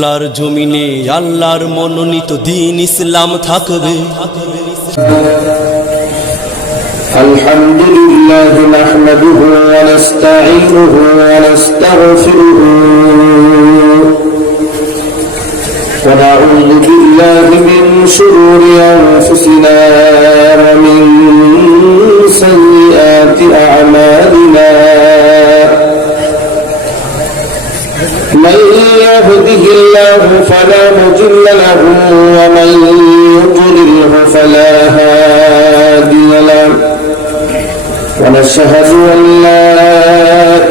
বাংলার জমিনে আল্লাহর মনোনীত দ্বীন ইসলাম থাকবে। আলহামদুলিল্লাহ নাহমাদুহু ওয়া নাস্তাঈনুহু ওয়া নাস্তাগফিরুহু ওয়া নাউযু বিল্লাহি মিন শুরুরি আনফুসিনা ওয়া মিন সাইয়্যাতি আ'মালিনা। من يهده الله فلا مضل له ومن يضلله فلا هادي له ونشهد أن لا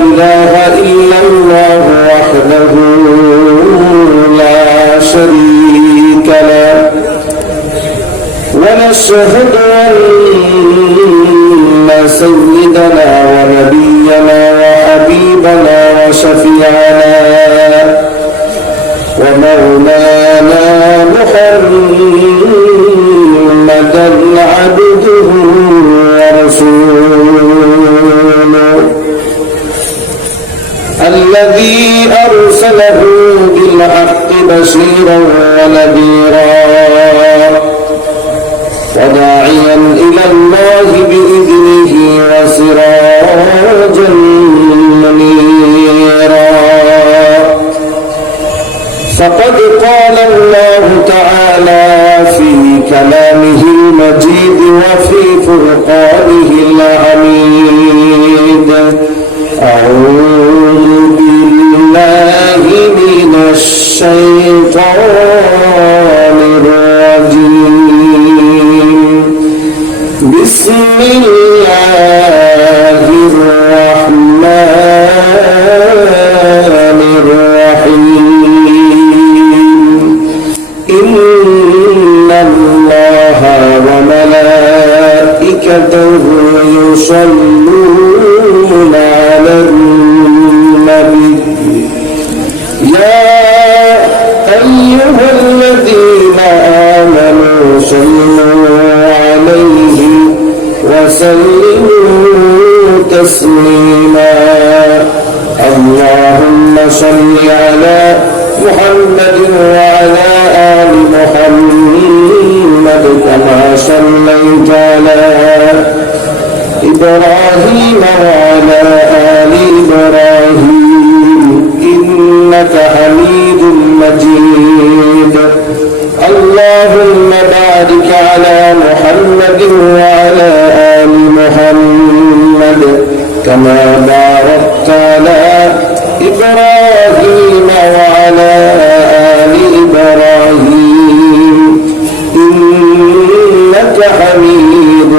إله إلا الله وحده لا شريك له ونشهد أن سيدنا ونبينا وحبيبنا وشفيعنا ومولانا محمدا عبده ورسوله الذي أرسله بالحق بشيرا ونذيرا وداعيا إلى الله بإذنه وسراجا منيرا. فقد قال الله تعالى في كلامه المجيد وفي فرقانه الحميد: أعوذ بالله من الشيطان الرجيم. بسم الله الرحمن الرحيم. إن الله وملائكته يصلون على النبي يا أيها الذين آمنوا صلوا عليه وسلموا تسليما. اللهم صل على محمد وعلى آل محمد كما صليت على إبراهيم وعلى آل إبراهيم إنك حميد مجيد. اللهم بارك على محمد وعلى آل محمد كما باركت على إبراهيم وعلى آل إبراهيم إنك حميد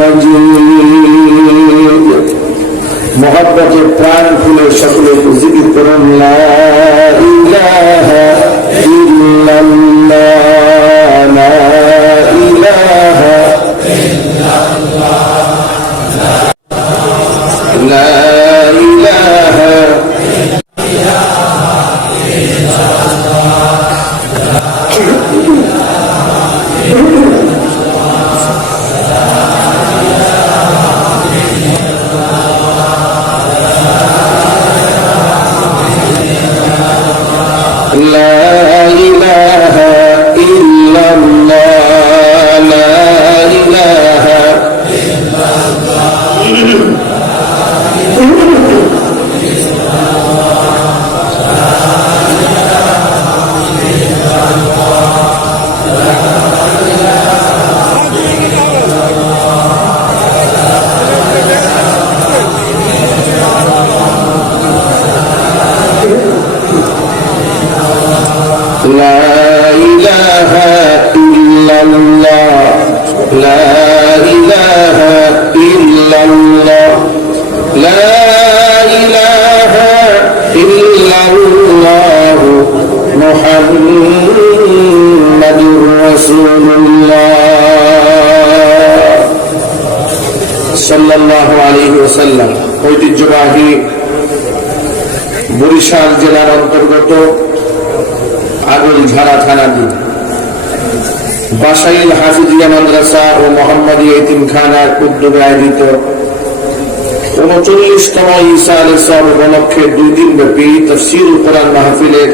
مجيد. محبت प्राण खुले शक्ल जिक्र करो ला इलाहा इल्लल्लाह ला इलाहा इल्लल्लाह ला इलाहा ঐতিহ্যবাহী বরিশাল জেলার অন্তর্গত আগলঝাড়া থানাধীন বাসাইল হাফিজিয়া মাদ্রাসা ও মোহাম্মদিয়া এতিমখানার উদ্যোগে আয়োজিত 39তম ঈসা আলাইহিস সালাম উপলক্ষে 2 দিন ব্যাপী তাফসীরুল কোরআন মাহফিলের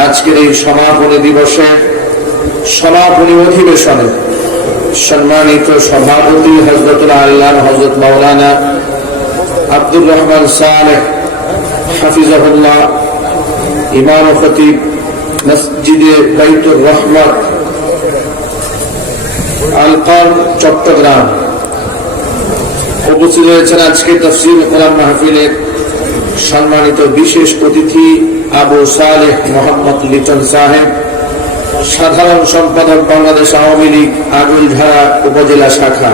আজকের এই সমাপনী দিবসে সমাপনী অধিবেশনে সম্মানিত সভাপতি হযরতুল আল্লাহ হযরত মাওলানা আব্দুর রহমান সালেহ হাফিজাহুল্লাহ, ইমাম ও খতিব মসজিদে বাইতুর রহমত আলকার চট্টগ্রাম, উপস্থিত রয়েছেন আজকে তাফসীর কোরআন মাহফিলের সম্মানিত বিশেষ অতিথি আবু সালেহ মোহাম্মদ লিটন সাহেব, সাধারণ সম্পাদক বাংলাদেশ আওয়ামী লীগ আগৈলঝাড়া উপজেলা শাখা।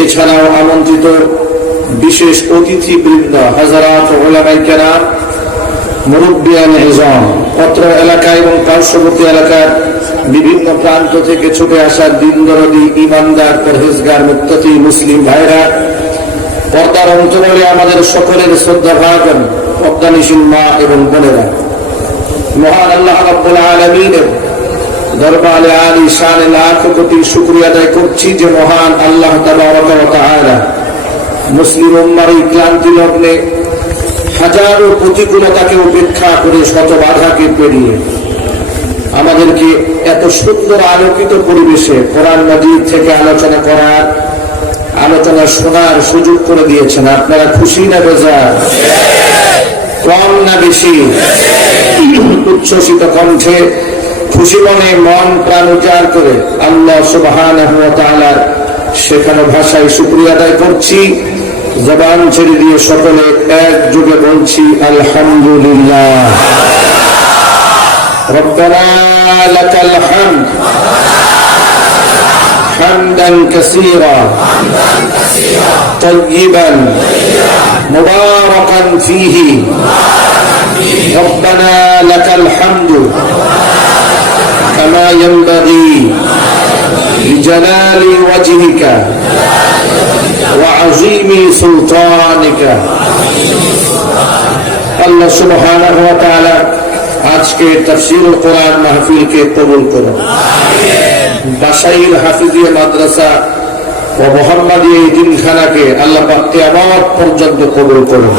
এছাড়াও আমন্ত্রিত বিশেষ অতিথি বৃন্দ, হযরত উলামায়ে কেরাম, মুরব্বিয়ান ইজম, অত্র এলাকা এবং পার্শ্ববর্তী এলাকার বিভিন্ন প্রান্ত থেকে ছুটে আসা দিনদরদী, ইমানদার, পরহেজগার, মুত্তাকি মুসলিম ভাইরা, পর্দার অন্তরালে আমাদের সকলের শ্রদ্ধা ভাজন পর্দানিশীল মা এবং বোনেরা, মহান আল্লাহ রাব্বুল আলামিনের দরবারে আলী শানে লাখ কোটি শুকরিয়া আদায় করছি যে মহান আল্লাহ তাবারক ওয়া তাআলা মুসলিম উম্মার এই ক্লান্তি লগ্নে হাজারো প্রতিকূলতাকে উপেক্ষা করে, শত বাধাকে পেরিয়ে আমাদেরকে এত সুন্দর আলোকিত পরিবেশে কোরআন মাজিদ থেকে আলোচনা শোনার সুযোগ করে দিয়েছেন। আপনারা খুশি না বেজার? কম না বেশি? উচ্ছ্বসিত কণ্ঠে খুশি মনে মন প্রাণ উজাড় করে আল্লাহ সুবহানাহু ওয়া তাআলার শেখানো ভাষায় শুকরিয়া আদায় করছি। জবান ছেড়ে দিয়ে সকলে একযোগে বলছি আলহামদুলিল্লাহ। রব্বানা লাকাল হামদ হামদান কাসীরা তাইয়িবান মুবারাকান ফীহি রব্বানা লাকাল হামদু কামা ইয়ানবাগী লিজালালি ওয়াজহিকা ওয়া আযীমি সুলতানিকা। আল্লাহ সুবহানাহু ওয়া তাআলা আজকে তাফসীরুল কোরআন মাহফিলকে কবুল করুন। বাসাইল হাফিজিয়া মাদ্রাসা ও মোহাম্মদিয়া ইতিমখানাকে আল্লাহ পাক কিয়ামত পর্যন্ত কবুল করুন।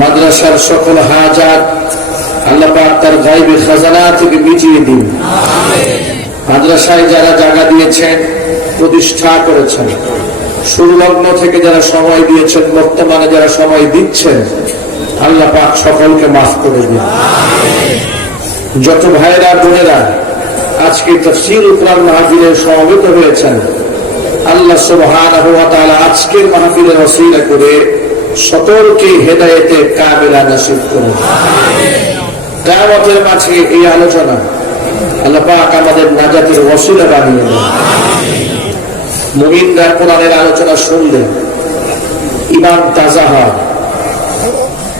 মাদ্রাসার সকল হাজাত আল্লাহ পাক তার গায়বী খাজানা থেকে মিটিয়ে দিন। মাদ্রাসায় যারা জায়গা দিয়েছেন, প্রতিষ্ঠা করেছেন, শুরুলগ্ন থেকে যারা সময় দিয়েছেন, বর্তমানে যারা সময় দিচ্ছেন, আল্লাহ পাক সকলকে মাফ করে দিন। যত ভাইরা বোনেরা আজকে তাফসীরুল কোরআন মাহফিলে সমবেত হয়েছেন, আল্লাহ সুবহানাহু ওয়া তাআলা আজকের মাহফিলের ওসিলা করে সকলকে হেদায়েতের কামিলা নসিব করুন। কিয়ামতের মাঝে এই আলোচনা আল্লাহ পাক আমাদের নাজাতের ওসিলা বানিয়ে দেন। মুমিনরা কোরআনের আলোচনা শুনলে ঈমান তাজা হয়।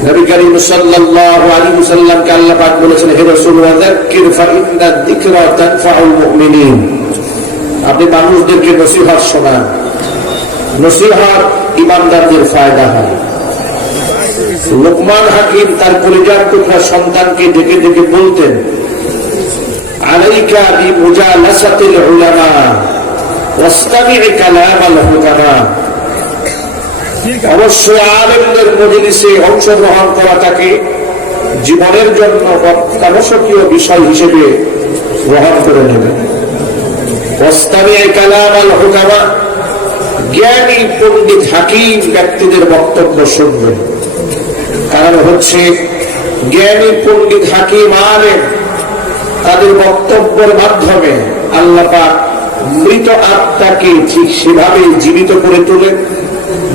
নবী করিম সাল্লাল্লাহু আলাইহি ওয়াসাল্লামকে আল্লাহ পাক বলেছেন, হে রাসূল ওয়াযাক্কির ফাইন্না যিকরা তানফাউল মুমিনিন, আপনি মানুষদেরকে নসিহত শোনান, নসিহত ঈমানদারদের ফায়দা হয়। লোকমান হাকিম তার কলিজার টুকরা সন্তানকে ডেকে ডেকে বলতেন, আলাইকা বিমুজালাসাতিল উলামা ওয়াসতামি' কালামাল হুকামা, অবশ্যই আলেমদের মজলিসে অংশগ্রহণ করাটাকে জীবনের জন্য অত্যাবশ্যকীয় বিষয় হিসেবে গ্রহণ করে নেবে। ওয়াসতামি' কালামাল হুকামা, জ্ঞানী পণ্ডিত হাকিম ব্যক্তিদের বক্তব্য শুনবে। কারণ হচ্ছে জ্ঞানী পণ্ডিত হাকিম আলেম তাদের বক্তব্যের মাধ্যমে আল্লাহ পাক মৃত আত্মাকে ঠিক সেভাবে জীবিত করে তোলেন।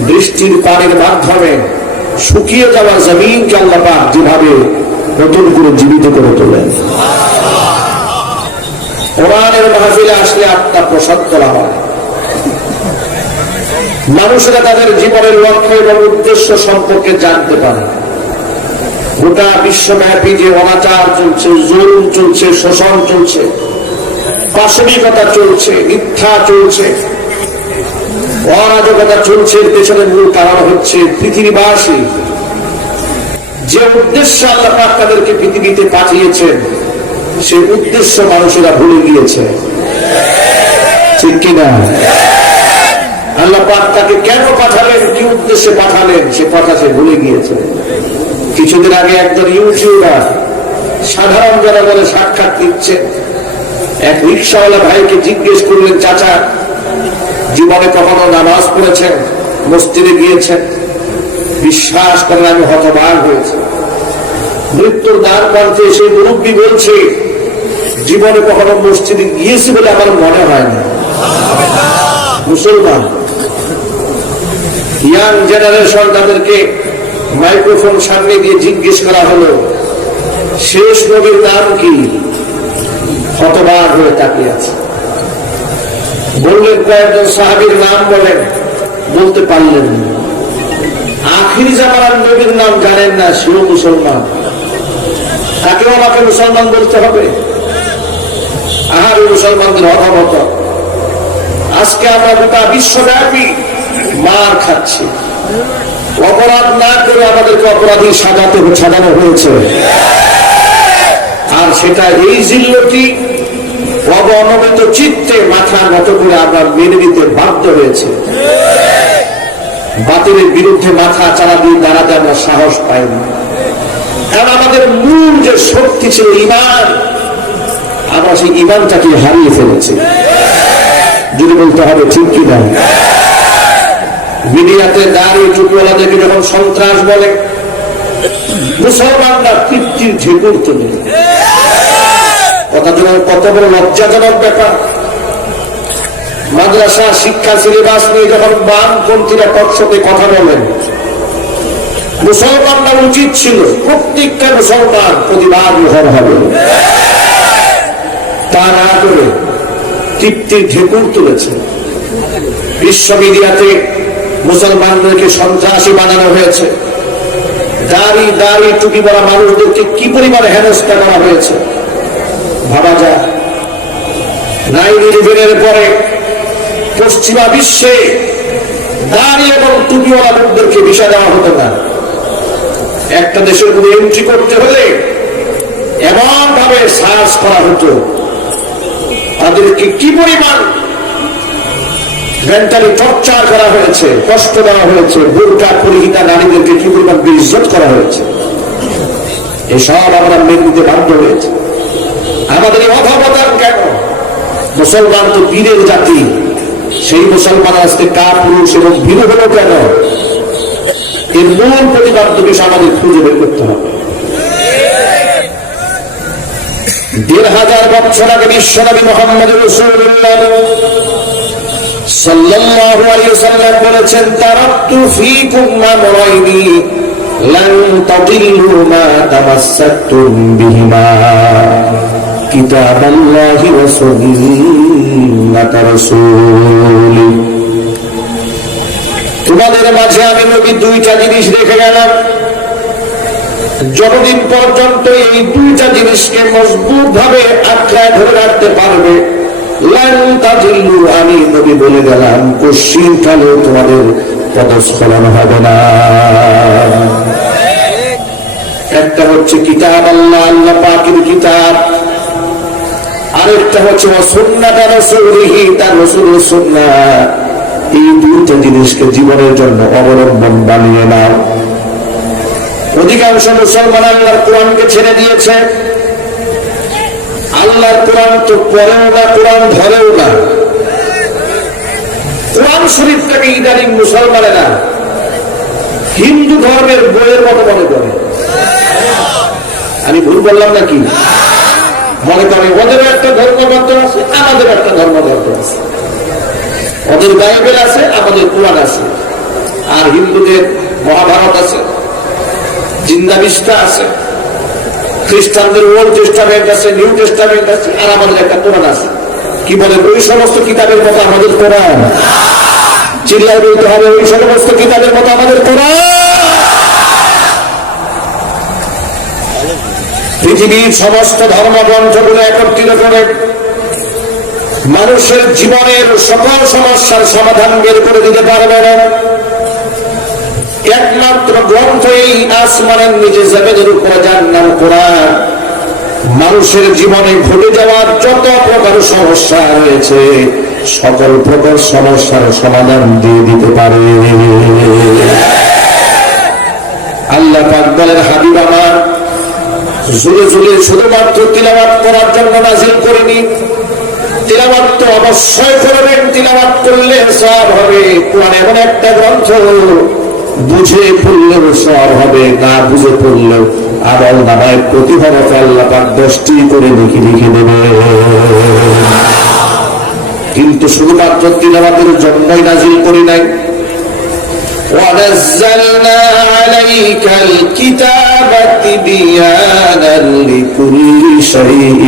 বৃষ্টির পানির মাধ্যমে শুকিয়ে যাওয়া জমিনকে আল্লাহ পাক যেভাবে নতুন করে জীবিত করে তোলেন। কোরআনের মাহফিলে আসলে আত্মা প্রসাদ করা হয়। মানুষেরা তাদের জীবনের লক্ষ্য এবং উদ্দেশ্য সম্পর্কে জানতে পারে। গোটা বিশ্বব্যাপী যে অনাচার চলছে, জুলুম চলছে, শোষণ চলছে, পাশবিকতা চলছে, মিথ্যা চলছে, অরাজকতা চলছে, এর পেছনে মূল কারণ হচ্ছে পৃথিবীবাসী যে উদ্দেশ্য আল্লাহ পাক তাদেরকে পৃথিবীতে পাঠিয়েছেন, সেই উদ্দেশ্য মানুষেরা ভুলে গিয়েছে। ঠিক কিনা? আল্লাহ পাক তাকে কেন পাঠালেন, কি উদ্দেশ্যে পাঠালেন, সে কথা সে ভুলে গিয়েছে। কিছুদিন আগে একজন ইউটিউবার সাধারণ জনগণের সাক্ষাৎ নিচ্ছে। এক রিক্সাওয়ালা ভাইকে জিজ্ঞেস করলেন, চাচা জীবনে কখনো নামাজ পড়েছেন, মসজিদে গিয়েছেন? বিশ্বাস করেন আমি হতবাক হয়েছে। মৃত্যুর দ্বার প্রান্তে সেই মুরব্বী বলছে, জীবনে কখনো মসজিদে গিয়েছি বলে আমার মনে হয় না। মুসলমান ইয়াং জেনারেশন, তাদেরকে মাইক্রোফোন সামনে দিয়ে জিজ্ঞেস করা হলো, শেষ নবীর নাম কি? হতবাক হয়ে তাকিয়ে আছে। বললেন কয়েকজন সাহাবীর নাম বলেন, বলতে পারলেন না। আখির জামানার নবীর নাম জানেন না, সেও মুসলমান, তাকেও আমাকে মুসলমান বলতে হবে? আর মুসলমানদের অভাবত আজকে আমরা গোটা বিশ্বব্যাপী মার খাচ্ছি। অপরাধ না করে আমাদেরকে অপরাধী সাজানো হয়েছে, আর সেটা এই জিল্লতি অবনমিত চিত্তে মাথা নত করে আমরা মেনে নিতে বাধ্য হয়েছে। বাতিলের বিরুদ্ধে মাথা চালা দিয়ে দাঁড়াতে আমরা সাহস পাই না, কারণ আমাদের মূল যে শক্তি ছিল ঈমান, আমরা সেই ঈমানটাকে হারিয়ে ফেলেছি। যদি বলতে হবে ঠিক কিনা? মিডিয়াতে দাঁড়িয়ে টুপিওয়ালাদেরকে যখন সন্ত্রাস বলে, মুসলমানরা তৃপ্তির ঢেকুর তোলে। কথা যখন কত বড় লজ্জাজনক ব্যাপার। মাদ্রাসা শিক্ষা সিলেবাস নিয়ে যখন বামপন্থীরা টকশোতে কথা বলেন, মুসলমানরা উচিত ছিল প্রত্যেকটা মুসলমান প্রতিবাদ হবে, তা না করে তৃপ্তির ঢেকুর তুলেছে। বিশ্ব মিডিয়াতে মুসলমানদেরকে সন্ত্রাসী বানানো হয়েছে। দাড়ি টুপি পরা মানুষদেরকে কি পরিমাণে হেনস্থা করা হয়েছে ভাবা যায়। 9/11 পরে পশ্চিমা বিশ্বে দাড়ি এবং টুপিওয়ালা লোকদেরকে ভিসা দেওয়া হতো না। একটা দেশের মধ্যে এন্ট্রি করতে হলে এমন ভাবে সার্চ করা হতো, তাদেরকে কি পরিমাণ মেন্টালি টর্চার করা হয়েছে, কষ্ট দেওয়া হয়েছে, বুরকা পরিহিতা নারীদেরকে কি পরিমাণ বেইজ্জত করা হয়েছে, এসব আমরা মেনে নিতে বাধ্য হয়েছে। আমাদের এই অভাবতার কেন? মুসলমান তো বীরের জাতি, সেই মুসলমান আজকে কাপুরুষ এবং ভীরু হলো কেন? এর মূল প্রতিবাদ্য বিষয় আমাদের খুঁজে বের করতে হবে। 1500 বছর আগে বিশ্বনবী মুহাম্মদ রাসূলুল্লাহ সাল্লাল্লাহু আলাইহি ওয়াসাল্লাম বলেছেন, তারাকতু ফীকুম আমরাইনি লান তাদিল্লু মা তামাসসাকতুম বিহিমা কিতাবাল্লাহি ওয়া সুন্নাত রাসূলি। তোমাদের মাঝে আমি নবী দুইটা জিনিস রেখে গেলাম, যতদিন পর্যন্ত এই দুইটা জিনিসকে মজবুত ভাবে আঁকড়ায় ধরে রাখতে পারবে, লান তাদিল্লু, আমি নবী বলে গেলাম, পশ্চিমকালেও তোমাদের পদস্খলন হবে না। একটা হচ্ছে কিতাব আল্লাহ, আল্লাহ পাকের কিতাব, আরেকটা হচ্ছে সুন্নাত রাসূলিহি, তার রাসূলের সুন্নাত। এই দুইটা জিনিসকে জীবনের জন্য অবলম্বন বানিয়ে নাও। অধিকাংশ মুসলমান আল্লাহর কোরআনকে ছেড়ে দিয়েছে। আল্লাহর কোরআন তো পড়েও না, কোরআন ধরেও না। কোরআন শরীফটাকে ইদানিং মুসলমানেরা হিন্দু ধর্মের বইয়ের মতো মনে করে। আমি ভুল বললাম নাকি? মনে করে ওদেরও একটা ধর্মগ্রন্থ আছে, আমাদের একটা ধর্মগ্রন্থ আছে, ওদের বাইবেল আছে, আমাদের কোরআন আছে, আর হিন্দুদের মহাভারত আছে, জিন্দাবিস্তা আছে, খ্রিস্টানদের ওল্ড টেস্টামেন্ট আছে, নিউ টেস্টামেন্ট আছে, আর আমাদের একটা কোরআন আছে। কি বলে? ওই সমস্ত কিতাবের মতো আমাদের কোরআন। চিল্লায় বলতে হবে, ওই সমস্ত কিতাবের মতো আমাদের কোরআন। পৃথিবীর সমস্ত ধর্মগ্রন্থগুলো একত্রিত করে মানুষের জীবনের সকল সমস্যার সমাধান বের করে দিতে পারবে না। একমাত্র গ্রন্থ এই আসমানের নিচে জমিনের উপরে, যার নাম কোরআন, মানুষের জীবনে ঘটে যাওয়ার যত প্রকার সমস্যা রয়েছে সকল প্রকার সমস্যার সমাধান দিয়ে দিতে পারে। আল্লাহ পাক বলেন, হাবিব আমার, জুড়ে জুড়ে শুধুমাত্র তিলাওয়াত করার জন্য নাজিল করিনি। তিলাওয়াত তো অবশ্যই করবেন, তিলাওয়াত করলে সওয়াব হবে। কোরআন এমন একটা গ্রন্থ, বুঝে পড়লেও সওয়াব হবে, না বুঝে পড়লেও আমল নামায় প্রতিভাবে আল্লাহ পাক 10টি করে লিখে লিখে দেবে। কিন্তু শুধুমাত্র তিলাওয়াতের জন্যই নাজিল করি নাই। وَنَزَّلْنَا عَلَيْكَ الْكِتَابَ تِبْيَانًا لِكُلِّ شَيْءٍ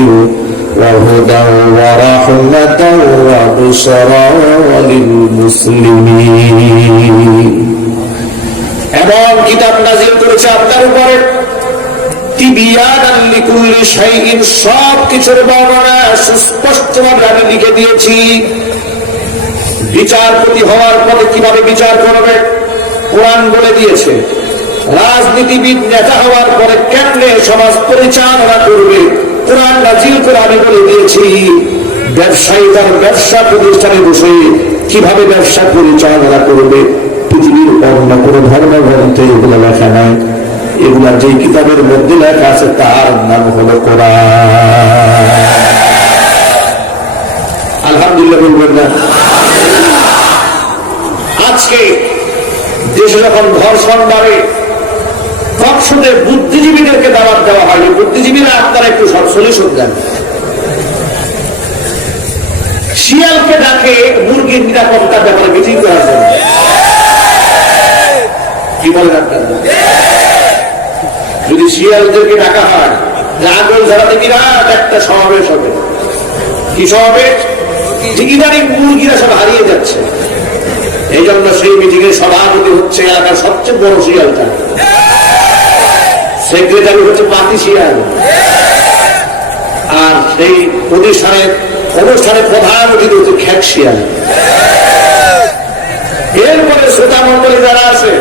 وَهُدًى وَرَحْمَةً وَبُشْرَى لِلْمُسْلِمِينَ। এমন কিতাব নাজিল করেছে আপনার উপরে, তিবিয়ানান লিকুল্লি শাইইন, সব কিছুর বর্ণনা সুস্পষ্টভাবে আমি লিখে দিয়েছি। বিচারপতি হওয়ার পরে কিভাবে বিচার করবে কোরআন বলে দিয়েছে। রাজনীতিবিদ নেতা হওয়ার পরে কেমনে সমাজ পরিচালনা করবে কোরআন নাজিল করে আমি বলে দিয়েছি। ব্যবসায়ী তার ব্যবসা প্রতিষ্ঠানে বসে কিভাবে ব্যবসা পরিচালনা করবে পৃথিবীর অন্য কোনো ধর্মগ্রন্থে এগুলো লেখা নাই। এগুলা যে কিতাবের মধ্যে লেখা আছে তার নাম হলো কোরআন। আলহামদুলিল্লাহ বলবেন না? আজকে দেশে যখন ধর্ষণ বাড়ে, সংসদে বুদ্ধিজীবীদেরকে দাওয়াত দেওয়া হয়, বুদ্ধিজীবীরা আপনারা একটু সব সলিউশন দেন। শিয়ালকে ডাকে মুরগির নিরাপত্তার ব্যাপারে মিটিং করার জন্য। কি বলেন আপনারা? যদি শিয়ালদেরকে ডাকা হয়, আগুন ঝরাতে বিরাট একটা সমাবেশ হবে। কি সমাবেশ? ইদানিং মুরগিরা সব হারিয়ে যাচ্ছে, এই জন্য সেই মিটিং এর সভাপতি হচ্ছে এলাকার সবচেয়ে বড় শিয়ালটা, সেক্রেটারি হচ্ছে পাতি শিয়াল, আর সেই অনুষ্ঠানে প্রধান অতিথি হচ্ছে খ্যাক শিয়াল। এরপরে শ্রোতা মন্ডলী যারা আছে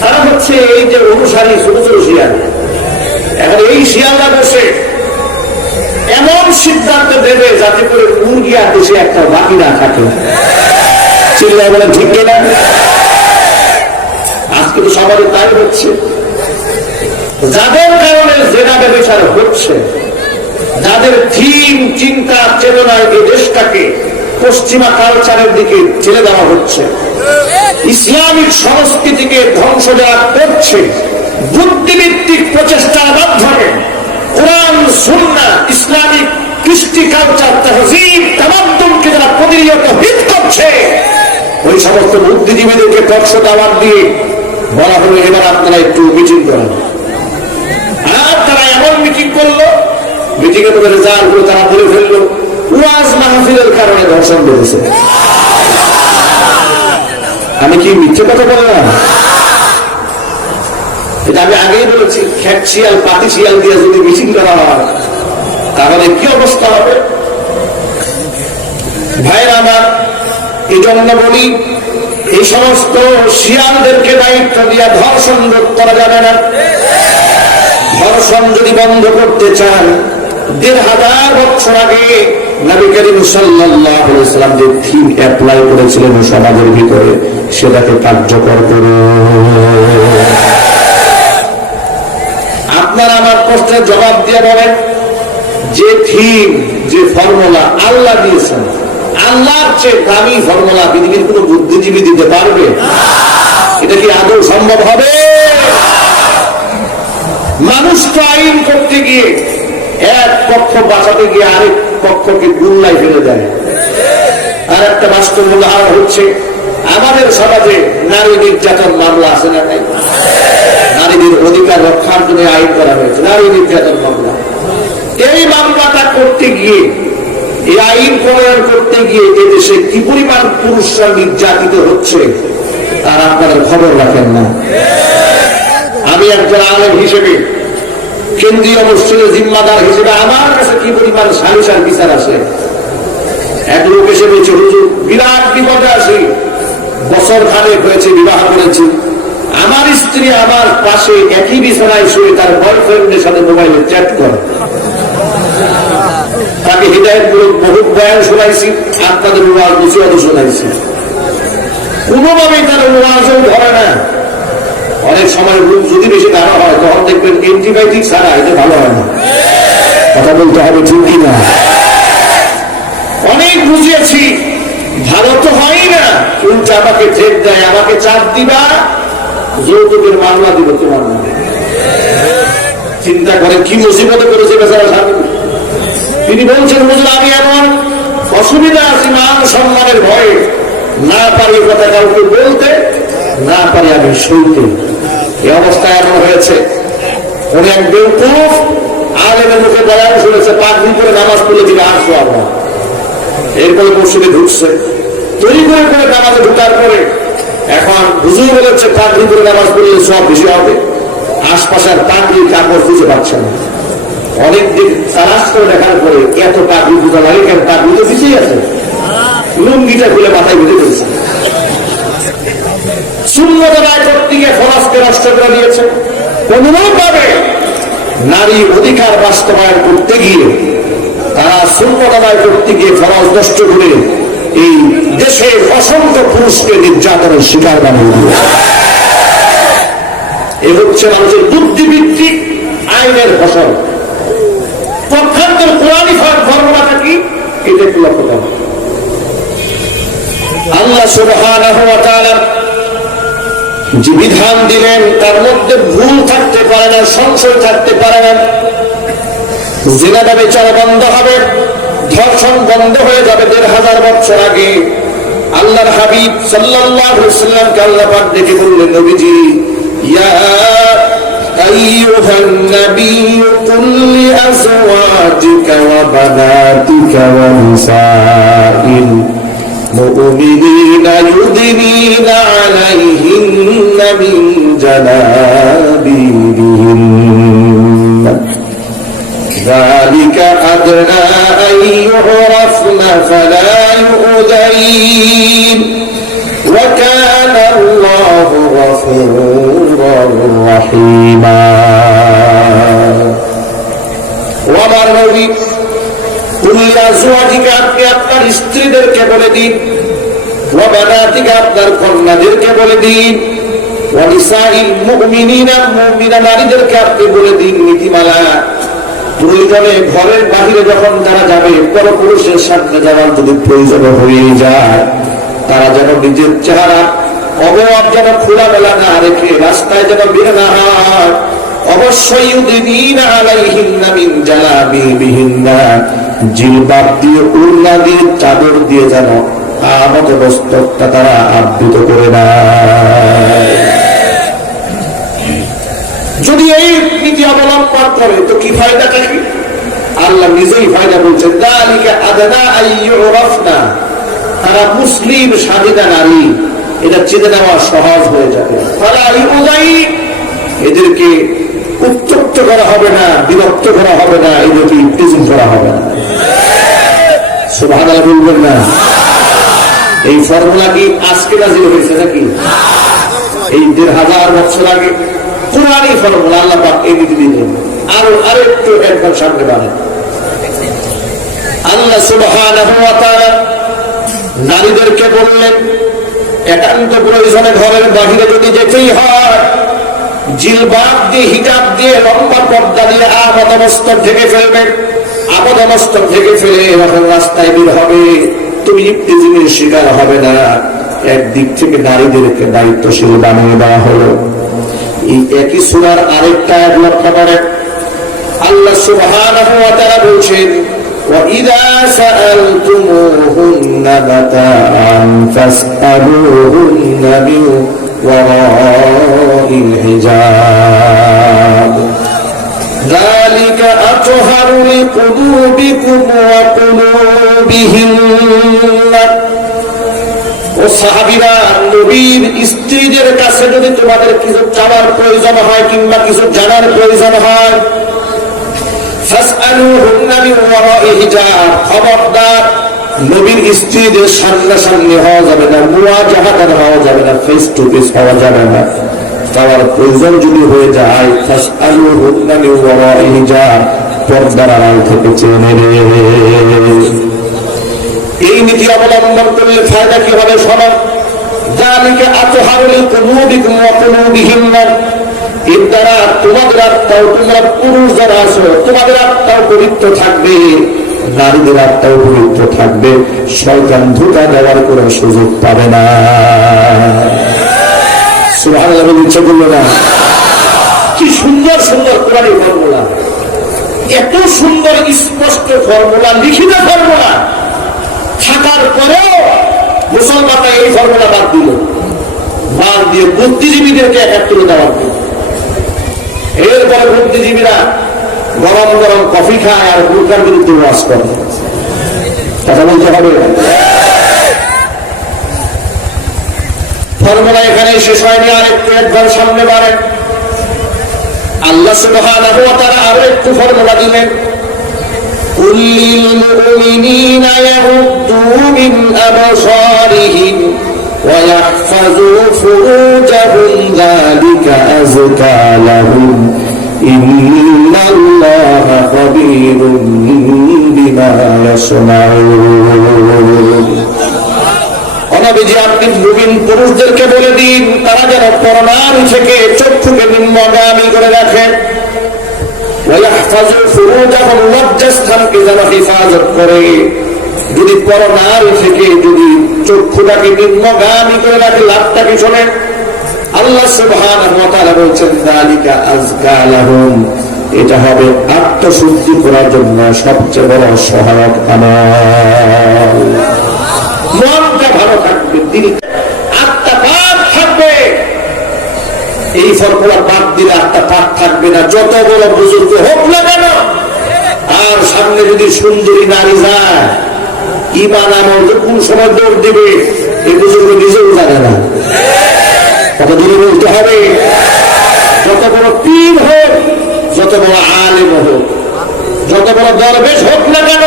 তারা হচ্ছে এই যে অনুসারী ছোট ছোট শিয়াল। এখন এই শিয়ালরা বসে এমন সিদ্ধান্ত দেবে যাতে করে মুরগি আর দেশে একটা বাকি না থাকে। চিল্লায় বলে ঠিক কিনা? আজকে তো সবারই তাই হচ্ছে। যাদের কারণে জেনা ব্যবচার হচ্ছে, যাদের থিম চিন্তা চেতনায় এই দেশটাকে পশ্চিমা কালচারের দিকে ঠেলে দেওয়া হচ্ছে, ইসলামিক সংস্কৃতিকে ধ্বংস যারা করছে, বুদ্ধিভিত্তিক প্রচেষ্টার মাধ্যমে কোরআন সুন্নাহ ইসলামিক কৃষ্টি কালচার তাহজিব তামাদ্দুনকে যারা প্রতিনিয়ত হিত করছে, ওই সমস্ত বুদ্ধিজীবীদেরকে পক্ষ দাওয়াত দিয়ে বলা হলো এবার আপনারা একটু মিটিং করেন। আর তারা এমন মিটিং করলো, মিটিং এর রেজাল্ট গুলো তারা বলে ফেললো ওয়াজ মাহফিলের কারণে ধর্ষণ বেড়েছে। আমি কি মিথ্যে কথা বললাম? এটা আমি আগেই বলেছি, খ্যাক শিয়াল পাতি শিয়াল দিয়ে যদি মিটিং করা হয় তাহলে কি অবস্থা হবে? ভাইরা আমার, এই জন্য বলি এই সমস্ত শিয়ালদেরকে দায়িত্ব দিয়ে ধর্ষণ রোধ করা যাবে না। ধর্ষণ যদি বন্ধ করতে চান, ১৫০০ বছর আগে নবী করিম সাল্লাল্লাহু আলাইহি ওয়াসাল্লাম যে থিম অ্যাপ্লাই করেছিলেন সমাজের ভিতরে সেটাকে কার্যকর করুন। আপনারা আমার প্রশ্নের জবাব দিয়ে বলেন, যে থিম যে ফর্মুলা আল্লাহ দিয়েছেন, আল্লাহর চেয়ে দামি ফর্মুলা পৃথিবীর কোন বুদ্ধিজীবী দিতে পারবে? এটা কি আদৌ সম্ভব হবে? মানুষ তো আইন করতে গিয়ে এক পক্ষ বাঁচাতে গিয়ে আরেক পক্ষকে গুল্লায় ফেলে দেয়। আর একটা বাস্তব উদাহরণ হচ্ছে আমাদের সমাজে নারী নির্যাতন মামলা আছে না? নারীদের অধিকার রক্ষার জন্য আইন করা হয়েছে নারী নির্যাতন মামলা। এই মামলাটা করতে গিয়ে, এই আইন প্রণয়ন করতে গিয়ে এদেশে কি পরিমাণ পুরুষরা নির্যাতিত হচ্ছে তার আপনারা খবর রাখেন না। আমি একজন আলেম হিসেবে, কেন্দ্রীয় মসজিদের জিম্মাদার হিসেবে আমার কাছে কি পরিমাণ সালিসার বিচার আছে। এক লোক এসে বলছে, হুজুর বিরাট বিপদে আছি, বছর খানেক হয়েছে বিবাহ করেছি, আমার স্ত্রী আমার পাশে একই বিছানায় শুয়ে তার বয়ফ্রেন্ডের সাথে মোবাইলে চ্যাট করে। তাকে হিদায়াতমূলক বহু বয়ান শোনাইছি, আপনাদের ওয়াজ নসিহত শোনাইছি, কোনোভাবেই তার ওয়াজও ধরে না। অনেক সময় রোগ যদি বেশি গাঢ় হয় তখন দেখবেন অ্যান্টিবায়োটিক ছাড়া এটা ভালো হয় না। কথা বলতে হবে ঠিক কিনা? অনেক বুঝিয়েছি, ভালো তো হয় না, উল্টা আমাকে ঠেক দেয়, আমাকে চাপ দিবা, যৌতুকের মামলা দিব তোমার নামে। চিন্তা করে কি মুসিবতে করেছে বেচারা স্বামী। তিনি বলছেন, হুজুর আমি এমন অসুবিধা আছি, মান সম্মানের ভয়ে না পারি কথা কাউকে বলতে, না পারি আমি শুনতে। এই অবস্থা এমন হয়েছে, কোন এক বেউকুফ আলেমের মুখে বয়ান শুনেছে, পাগড়ি করে নামাজ পড়লে তিনি আর শোয়াবো না। এরপরে মসজিদে ঢুকছে, তৈরি করে করে নামাজে ঢুকার পরে এখন হুজুর বলেছে পাগড়ি করে নামাজ পড়লে সব বেশি হবে। আশপাশের পাগড়ি কাপড় খুঁজে পাচ্ছে না। অনেক দিন তালাশ করে দেখার পরে এত পাগড়ি খুঁজা লাগে কেন? পাগড়ি তো পিছিয়ে আছে, লুঙ্গিটা খুলে মাথায় বেঁধে ফেলছে। সুন্নত আদায় করতে গিয়ে ফরজকে নষ্ট করে দিয়েছে। কোনভাবে নারী অধিকার বাস্তবায়ন করতে গিয়ে তারা সুন্নত আদায় করতে গিয়ে ফরজ নষ্ট করে এই দেশের অসংখ্য পুরুষকে নির্যাতনের শিকার বানিয়ে দিয়েছে। এ হচ্ছে মানুষের বুদ্ধিভিত্তিক আইনের ফসল। পক্ষান্তর কোরআনী ফর্মুলাটা কি? এটা একটু লক্ষ্য করো। আল্লাহ সুবহানাহু ওয়া তাআলা যে বিধান দিলেন তার মধ্যে ভুল থাকতে পারে না, সংশয় থাকতে পারে না। জিনা ব্যভিচার বন্ধ হবে, ধর্ষণ বন্ধ হয়ে যাবে। ১৫০০ বছর আগে আল্লাহর হাবিব সাল্লাল্লাহু আলাইহি ওয়াসাল্লামকে আল্লাহ পাক ডেকে বললেন, নবীজি ইয়া আইয়ুহান নবী কুল লিআজওয়াজিকা ওয়া বানাতিকা ওয়া নিসাইল মুমিনিনা ইউদিনিনা আলাইহিন্না মিন জালাবিবিহিন ذلك أدنى أن يعرفن فلا يؤذين وكان الله غفورا رحيما ومر نبي قل لأزواجك আপনি আপনার স্ত্রীদেরকে বলে দিন, ওয়া বানাতিকা আপনার কন্যাদেরকে বলে দিন, ওয়া নিসাইল মুমিনিনা মুমিনা নারীদেরকে আপনি বলে দিন নীতিমালা। প্রয়োজনে ঘরের বাহিরে যখন তারা যাবে, পরপুরুষের সামনে যাওয়ার যদি প্রয়োজন হয়ে যায়, তারা যেন নিজের চেহারা অবয়ব যেন খোলামেলা না রেখে রাস্তায় যেন বের না হয়। অবশ্যই ইউদিনিনা আলাইহিন্না মিন জালাবিবিহিন্না, জিলবাব দিয়ে, উড়না দিয়ে, চাদর দিয়ে যেন আমাদের মস্তকটা তারা আবৃত করে নেয়। যদি এই নীতি অবলম্বন করে তো কি ফায়দাটা কি? আল্লাহ নিজেই ফায়দা বলছেন, যালিকা আদনা আইয়ুরাফনা, তারা মুসলিম স্বাধীনা নারী, এটা চিনে নেওয়া সহজ হয়ে যাবে। ফালা ইউযাই, এদেরকে উত্তপ্ত করা হবে না, বিরক্ত করা হবে না, এদেরকে ইমপ্রিজন করা হবে না। সুবহানাল্লাহ বলবেন না? এই ফর্মুলা কি আজকে নাযিল হয়েছে নাকি? এই ১৫০০ বছর আগে কোরআনী ফর্মুলা আল্লাহ পাক এই নীতি দিলেন। আরেকটু একবার সামনে বাড়েন। আল্লাহ সুবহানাহু ওয়া তাআলা নারীদেরকে বললেন, একান্ত প্রয়োজনে ঘরের বাহিরে যদি যেতেই হয়, জিলবাব দিয়ে, হিজাব দিয়ে, লম্বা পর্দা দিয়ে আপাদমস্তক ঢেকে ফেলবেন। আপাদমস্তক ঢেকে ফেলে যখন রাস্তায় বের হবে, তুমি ইফতিজিনের শিকার হবে না। একদিক থেকে নারীদেরকে দায়িত্বশীল বানিয়ে দেওয়া হলো। এই একই সূরার আরেকটা আয়াত লক্ষ্য করেন, আল্লাহ সুবহানাহু ওয়া তাআলা বলছেন, وَإِذَا سَأَلْتُمُوهُنَّ مَتَاعًا فَاسْأَلُوهُنَّ مِنْ وَرَاءِ الْحِجَابِ ذَلِكَ أَطْهَرُ لِقُلُوبِكُمْ وَقُلُوبِهِنَّ। ও সাহাবীরা, নবীর স্ত্রীদের কাছে যদি তোমাদের কিছু চাওয়ার প্রয়োজন হয় কিংবা কিছু জানার প্রয়োজন হয়, ফাসআলুহুন্না মিন ওয়ারাই হিজাব, খবরদার নবীর স্ত্রীদের সামনাসামনি হওয়া যাবে না, মুওয়াজাহাত হওয়া যাবে না, ফেস টু ফেস হওয়া যাবে না। চাওয়ার প্রয়োজন যদি হয়ে যায়, ফাসআলুহুন্না মিন ওয়ারাই হিজাব, পর্দার আড়াল থেকে চেয়ে নেবে। এই নীতি অবলম্বন করলে ফায়দা কি হবে? শোনো, যালিকা আতহারু লিকুলুবিকুম ওয়া কুলুবিহিম। এর দ্বারা তোমাদের আত্মাও, তোমরা পুরুষ যারা আছো তোমাদের আত্মাও পবিত্র থাকবে, নারীদের আত্মাও পবিত্র থাকবে, শয়তান ধোঁকা দেওয়ার কোনো সুযোগ পাবে না। সুবহানাল্লাহ বলে ইচ্ছা করলো না? কি সুন্দর সুন্দর কোরআনী ফর্মুলা, এত সুন্দর স্পষ্ট ফর্মুলা, লিখিত ফর্মুলা থাকার পরেও মুসলমানরা এই ফর্মুলা বাদ দিল, বাদ দিয়ে বুদ্ধিজীবীদেরকে একাত্তরে দেওয়ার জন্য। এরপরে বুদ্ধিজীবীরা গরম গরম কফি খায় আর বোরকার বিরুদ্ধে ওয়াজ করে। কথা বলতে হবে। ফর্মুলা এখানে শেষ হয়নি, আর একটু একবার সামনে বাড়েন। আল্লাহ সুবহানাহু ওয়া তাআলা আরো একটু ফর্মুলা দিলেন, কুল লিল মুমিনিনা ইয়াগুদ্দু মিন আবসারিহিম ওয়া ইয়াহফাযু ফুরুজাহুম যালিকা আযকা লাহুম ইন্নাল্লাহা খাবীরুম বিমা ইয়াসনাউন। নবীজি আপনি মুমিন পুরুষদেরকে বলে দিন তারা যেন পরনারী থেকে চক্ষুকে নিম্নগামী করে রাখেন, ওয়াহফাযু ফুরুজাহুম, লজ্জাস্থানকে যেন হেফাজত করে। যদি পরনারী থেকে যদি চক্ষুটাকে নিম্নগামী করে রাখে, লাভটা কি শোনেন? আল্লাহ সুবহানাহু ওয়া তাআলা বলছেন যালিকা আযকা লাহুম, এটা হবে আত্মশুদ্ধি করার জন্য সবচেয়ে বড় সহায়ক আমল। মনটা ভালো থাকবে, দিল আত্মা পাক থাকবে। এই ফর্মুলা বাদ দিলে আত্মা পাক থাকবে না, যত বড় বুজুর্গ হোক না কেন। আর সামনে যদি সুন্দরী নারী যায়, ঈমান আমল কোন সময় দৌড় দিবে এই বুজুর্গ নিজেও জানে না। কত দূরে বলতে হবে। যত বড় পীর হোক, যত বড় আলেম হোক, যত বড় দরবেশ হোক না কেন,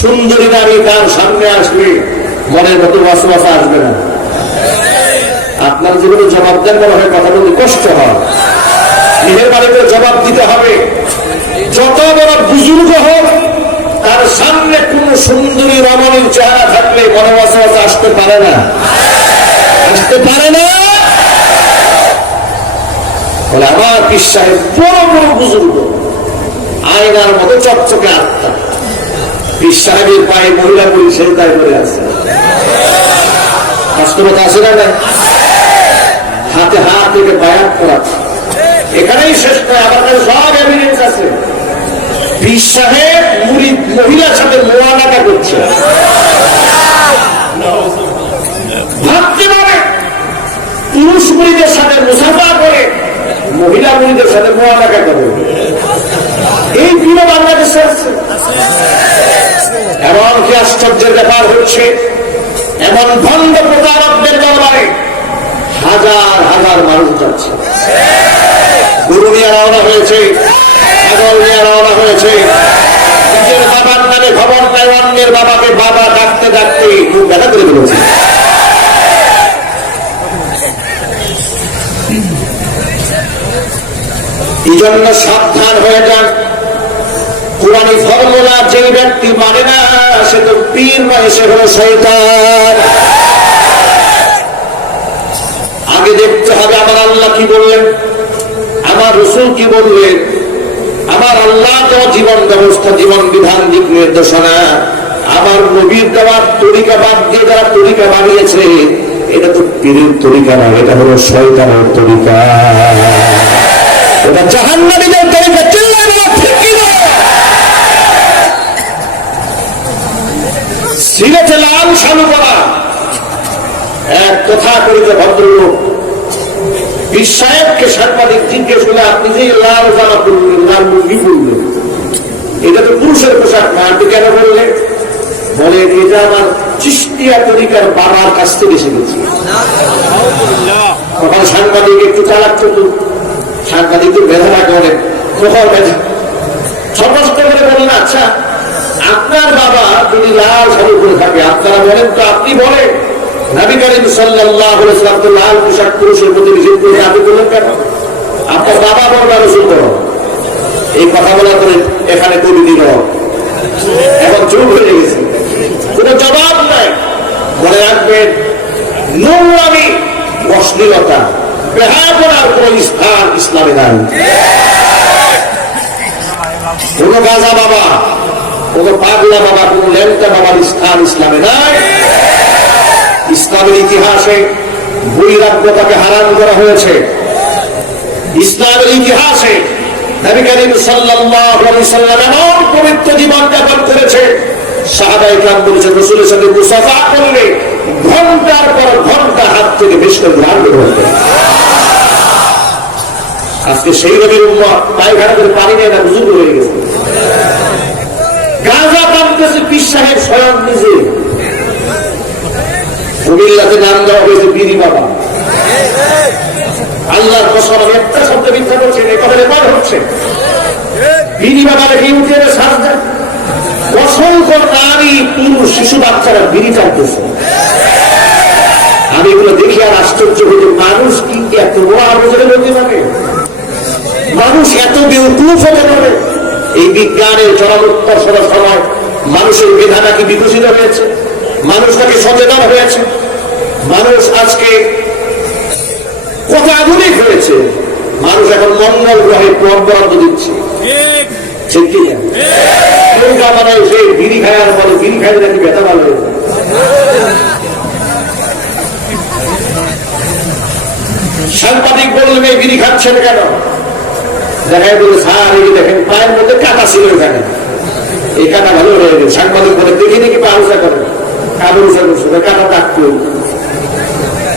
সুন্দরী নারী তার সামনে আসবে, মনের মতো ওয়াসওয়াসা আসবে না। আপনার জীবনে জবাব দেন, মনে হয় কথা বলতে কষ্ট হয়, মেহেরবানি করে জবাব দিতে হবে। যত বড় বুজুর্গ হোক, তার সামনে কোন সুন্দরী রমণীর চেহারা থাকলে মনে ওয়াসওয়াসা আসতে পারে না, আসতে পারে না। বলে আমার পীর সাহেব বড় বড় বুজুর্গ, আয়নার মতো চকচকে আত্মা। পীর সাহেবের পায়ে মহিলা পুলিশ সেজদায় করে আছে। বাস্তবতা আছে না? হাতে হাত থেকে বায়াত করাচ্ছে। এখানেই শেষ নয়, আমার কাছে সব এভিডেন্স আছে। পীর সাহেব মুরিদ মহিলার সাথে মোয়ানাকা করছে। ভাবতে পারে পুরুষ মুরিদের সাথে মুসাফা করে, মহিলা মুরিদের সাথে মোয়ানাকা করে। এই দিন বাংলাদেশে আছে। এমন কি আশ্চর্যের ব্যাপার হচ্ছে, এমন ভণ্ড প্রতারকদের দরবারে হাজার হাজার মানুষ যাচ্ছে। গরু নিয়ে রওনা হয়েছে, ছাগল নিয়ে রওনা হয়েছে, নিজের বাবার নামে খবর পায়, অন্যের বাবাকে বাবা ডাকতে ডাকতে মুখ দেখা করে ফেলেছে। এই জন্য সাবধান হয়ে যান। কোরআনী ফর্মুলা যে ব্যক্তি মানে না, সে তো পীর নয়, সে হলো শয়তান। আগে দেখতে হবে আমার আল্লাহ কি বললেন, আমার রাসূল কি বললেন, আমার আল্লাহ দেওয়া জীবন ব্যবস্থা, জীবন বিধান, দিক নির্দেশনা, আমার নবীর দেওয়ার তরিকা বাদ দিয়ে যারা তরিকা বানিয়েছে, এটা তো পীরের তরিকা না, এটা হলো শয়তানের তরিকা, এটা জাহান্নামীদের তরিকা। চিল্লায় বলো ঠিক কি না? সিলেটে লাল শালু করা এক তথাকথিত ভদ্রলোক পীর সাহেবকে সাংবাদিক জিজ্ঞেস করলে, আপনি যে লাল জামা পরলেন, লাল লুঙ্গি পরলেন, এটা তো পুরুষের পোশাক না, আপনি কেন বললেন? বলে এটা আমার চিশতিয়া তরিকার বাবার কাছ থেকে শিখেছি। তখন সাংবাদিক একটু চালাক করত, সাংবাদিক বেদনা করে, প্রখর বেদা স্পষ্ট করে বললেন, আচ্ছা আপনার বাবা যদি লাল শাড়ি পরে থাকে, আপনারা বলেন তো, আপনি বলেন নবী করিম সাল্লাল্লাহু আলাইহি ওয়াসাল্লাম তো লাল পোশাক পুরুষের প্রতি নিষেধ করে, আপনি বললেন কেন? আপনার বাবা বললেন রাসূল বলেন। এই কথা বলার পরে এখানে কবি দিল, এখন চুপ হয়ে গেছে, কোন জবাব নাই। মনে রাখবেন, নোংরামি, অশ্লীলতা, বেহায়াপনার কোন স্থান ইসলামে নাই। কোন গাঁজা বাবা, কোন পাগলা বাবা, কোন লেমটা বাবার স্থান ইসলামে নাই। ইসলামের ইতিহাসে বৈরাগ্যতাকে হারাম করা হয়েছে। ইসলামের ইতিহাসে নবী করিম সাল্লাল্লাহু আলাইহি সাল্লাম এমন পবিত্র জীবন যাপন করেছে, সাহাবায়ে কেরাম বলেছেন রাসূলের সাথে মুসাফা করলে ঘন্টার পর ঘন্টা হাত থেকে বেশ করে ধার বের হতো। আজকে সেই নবীর উম্মত পায়খানা করে পানি নেয় না, বুজুর্গ হয়ে গেছে। গাঁজা টানতেছে পীর সাহেব স্বয়ং নিজে। কুমিল্লাতে নাম দেওয়া হয়েছে বিড়ি বাবা। আল্লাহর কসম, একটা শব্দ মিথ্যা করছেন, এ কথা রেকর্ড হচ্ছে। বিড়ি বাবা রেখে উঠে সাজদা, অসংখ্য নারী পুরুষ শিশু বাচ্চারা বিড়ি টানতেছে। আমি এগুলো দেখি আর আশ্চর্য হই, মানুষ কি এত বড় আলোচনা বলতে পারে? মানুষ এত বেউকুফ হতে পারে? এই বিজ্ঞানের চরমোত্তর সময় মানুষের মেধা নাকি বিকশিত হয়েছে, মানুষ নাকি সচেতন হয়েছে, মানুষ আজকে কত আধুনিক হয়েছে। মানুষ এখন মঙ্গল গ্রহে পথ বরাদ্দ দিচ্ছে, ঠিক কি না? মানে সে বিড়ি খাওয়ার পরে বিড়ি খাই নাকি ব্যথা ভালো হয়েছে। সাংবাদিক বললেন এই বিড়ি খাচ্ছেন কেন? দেখায় বলে স্যার এই দেখেন পায়ের মধ্যে কাটা ছিল, এখানে এই কাটা ভালো হয়ে গেছে। সাংবাদিক বলে দেখি নাকি পা উঁচা করে, কাটা উঁচা করছে, কাটা ডাকতে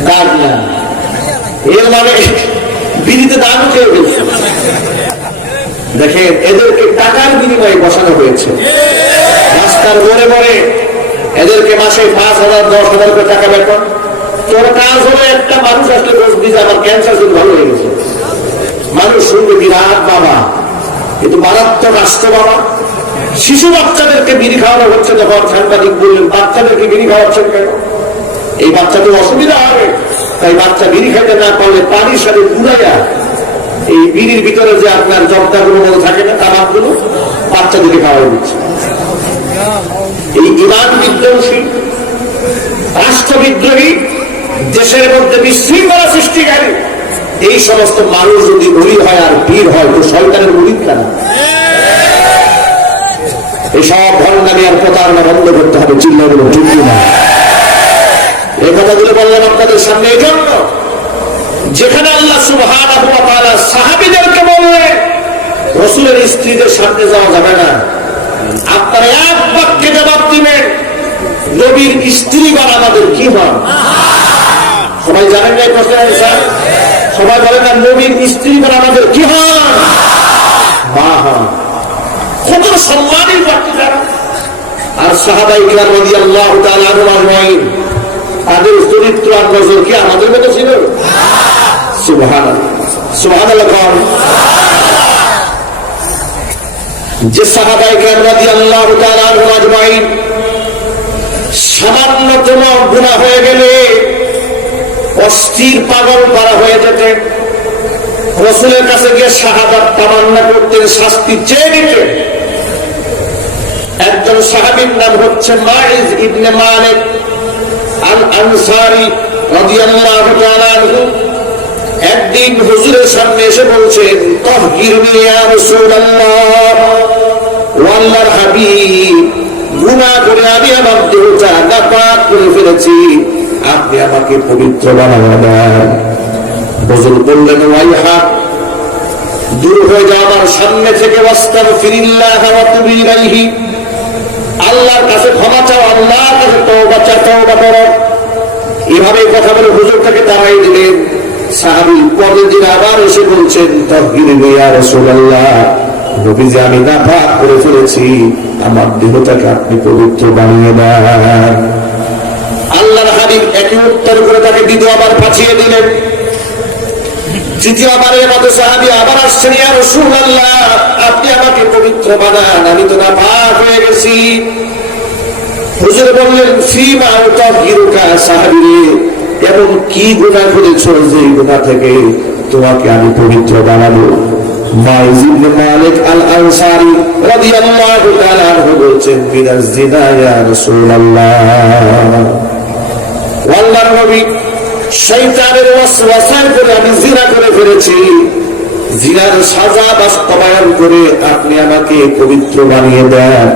দাগ না, এর মানে বিড়িতে দাগ উঠে গেছে। দেখেন এদেরকে টাকার বিনিময়ে বসানো হয়েছে। রাস্তার মোড়ে মোড়ে এদেরকে মাসে 5,000 10,000 করে টাকা বেতন। তোর কাজ হলো একটা মানুষ আসলে দোষ দিতে আমার ক্যান্সার শুধু ভালো হয়ে গেছে। মানুষ শুনবে বিরাট বাবা, কিন্তু মারাত্মক রাষ্ট্র বাবা। শিশু বাচ্চাদেরকে বিড়ি খাওয়ানো হচ্ছে, যখন সাংবাদিক বললেন বাচ্চাদেরকে বিড়ি খাওয়াচ্ছেন কেন? এই বাচ্চাদের অসুবিধা হবে, তাই বাচ্চা বিড়ি খাইতে না পারলে পানির সাথে পুরাইয়া এই বিড়ির ভিতরে যে আপনার জব্দাগুলো মতো থাকে না, তামাকগুলো বাচ্চাদেরকে খাওয়াই দিচ্ছে। এই ইমান বিধ্বংসী, রাষ্ট্র বিদ্রোহী, দেশের মধ্যে বিশৃঙ্খলা সৃষ্টিকারী এই সমস্ত মানুষ যদি বলি হয় আর পীর হয়, তো শয়তানের মুরিদ কেন? এসব ভণ্ডামি আর প্রতারণা বন্ধ করতে হবে। চিল্লাগুলো ঠিক না? এই কথাগুলো বললাম আপনাদের সামনে এই জন্য, যেখানে আল্লাহ সুবহানাহু ওয়া তাআলা সাহাবীদেরকে বললেন রাসূলের স্ত্রীদের সামনে যাওয়া যাবে না, আপনারা এক বাক্যে জবাব দিবেন নবীর স্ত্রীগণ আমাদের কি হন? সবাই জানেন না এই প্রশ্নের আনসার? সবাই বলেন না নবীর স্ত্রীগণ আমাদের কি হন? মা হন। কত সম্মানের বাক্য যারা। আর সাহাবায়ে কিরাম রাদিয়াল্লাহু তাআলা আনহুম আজমাইন, তাদের চরিত্র আর নজর কি আমাদের মতো ছিল? সুবহানাল্লাহ, সুবহানাল্লাহ। যে সাহাবায়ে কিরাম রাদিয়াল্লাহু তাআলা আনহুম আজমাইন সামান্যতম গুনাহ হয়ে গেলে অস্থির পাগল করা হয়ে যেতেন, রাসূলের কাছে গিয়ে শাহাদাত তামান্না করতেন, শাস্তি চেয়ে নিতেন। একজন সাহাবীর নাম হচ্ছে মাইজ ইবনে মালিক আল আনসারী রাদিয়াল্লাহু তাআলা আনহু। একদিন হুজুরের সামনে এসে বলছেন, তাহহিরনি ইয়া রাসূলুল্লাহ, ওয়া আল্লাহর হাবিব, গুনাহ করে আমি আমার দেহটা নাপাক করে ফেলেছি, আপনি আমাকে পবিত্র বানাবেন। হুজুর বললেন, ওয়াইহা, দূর হয়ে যাও আমার সামনে থেকে, ওয়াস্তাগফিরিল্লাহ ওয়া তুবু ইলাইহি, আল্লাহর কাছে ক্ষমা চাও, আল্লাহর কাছে তওবা করো। এভাবে কথা বলে হুজুর তাকে তাড়াই দিলেন। সাহাবী পরের দিন আবার এসে বলছেন, তাহহিরনি ইয়া রাসূলুল্লাহ, নবীজি আমি নাপাক করে ফেলেছি, আমার দেহটাকে আপনি পবিত্র বানিয়ে দেন। আল্লাহর হাবিব একই উত্তর করে তাকে দ্বিতীয়বার পাঠিয়ে দিলেন। তৃতীয়বারের মতো সাহাবী আবার আসছেন, ইয়া রাসূলুল্লাহ, আপনি আমাকে পবিত্র বানান, আমি তো নাপাক হয়ে গেছি। হুজুর বললেন, ফীমা তাহহিরুকা, সাহাবী এমন কি গুনাহ করেছো যে গুনাহ থেকে তোমাকে আমি পবিত্র বানাবো? মাইজ ইবনে মালিক আল আনসারী রাদিয়াল্লাহু তাআলা আনহু বলছেন, মিনাজ জিনা ইয়া রাসূলুল্লাহ, আল্লাহর নবী শয়তানের ওয়াসওয়াসায় করে আমি জিনা করে ফেলেছি, জিনার সাজা বাস্তবায়ন করে আপনি আমাকে পবিত্র বানিয়ে দেন।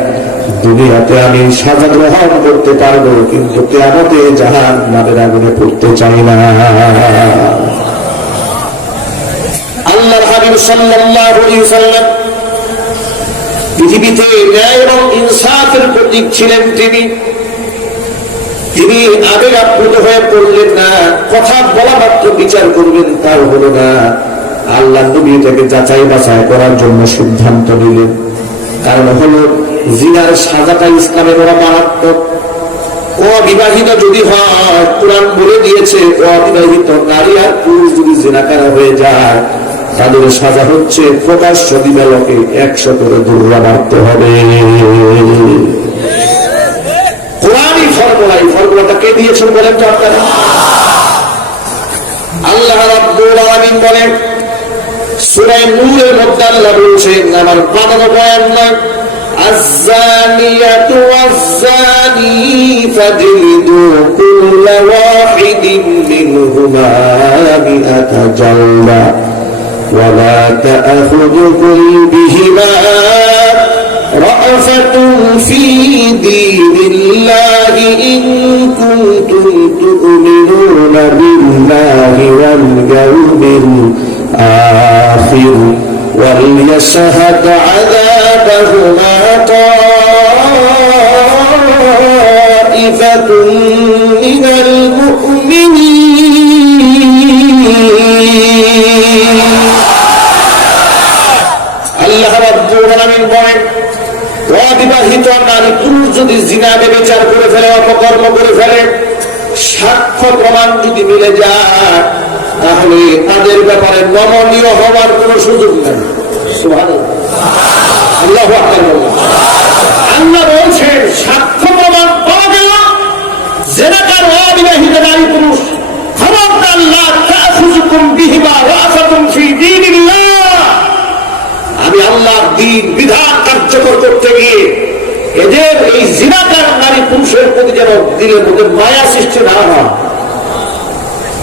দুনিয়াতে আমি সাজা গ্রহণ করতে পারবো, কিন্তু কিয়ামতে জাহান্নামের আগুনে পড়তে চাই না। আল্লাহর হাবিব সাল্লাল্লাহু আলাইহি ওয়াসাল্লাম পৃথিবীতে ন্যায় এবং ইনসাফের প্রতীক ছিলেন। তিনি আবেগ আপ্লুত হয়ে পড়লেন না, কথা বলা মাত্র বিচার করবেন তাও হলো না। আল্লাহ নবী তাকে যাচাই বাছাই করার জন্য সিদ্ধান্ত নিলেন। কারণ হলো জিনার সাজাটা ইসলামের বড় মারাত্মক। অবিবাহিত যদি হয়, কোরআন বলে দিয়েছে অবিবাহিত নারী আর পুরুষ যদি জিনাকার হয়ে যায়, তাদের সাজা হচ্ছে প্রকাশ্য দিবালোকে 100 করে দুর্রা মারতে হবে। কোরআনই ফর্মুলা, এই ফর্মুলাটা কে দিয়েছেন বলেন তো আপনারা? আল্লাহ রাব্বুল আলামিন বলেন সূরা নূরের মধ্যে আল্লাহ বলছেন, আমার বানানো বয়ান নয়, الزانية والزاني فاجلدوا كل واحد منهما 100 جلدة ولا تأخذكم بهما رأفة في دين الله إن كنتم تؤمنون بالله واليوم الآخر وليشهد عذابهما طائفة من المؤمنين। আল্লাহ রাব্বুল আলামিন বলেন, অবিবাহিত নারী পুরুষ যদি জিনা ব্যভিচার করে ফেলে, অপকর্ম করে ফেলে, সাক্ষ্য প্রমাণ যদি মিলে যায়, তাহলে তাদের ব্যাপারে নমনীয় হওয়ার কোন সুযোগ নেই। আল্লাহু আকবার। আল্লাহ বলছেন সাক্ষ্য প্রমাণ পাওয়া গেল, জিনাকার অবিবাহিত নারী পুরুষ, খবরদার লা তাখুযুকুম বিহিমা রাফাতুন ফি দীনিল্লাহ। আমি আল্লাহর দ্বীন বিধান কার্যকর করতে গিয়ে এদের এই জিনাকার নারী পুরুষের প্রতি যেন দিলের মধ্যে মায়া সৃষ্টি না হয়।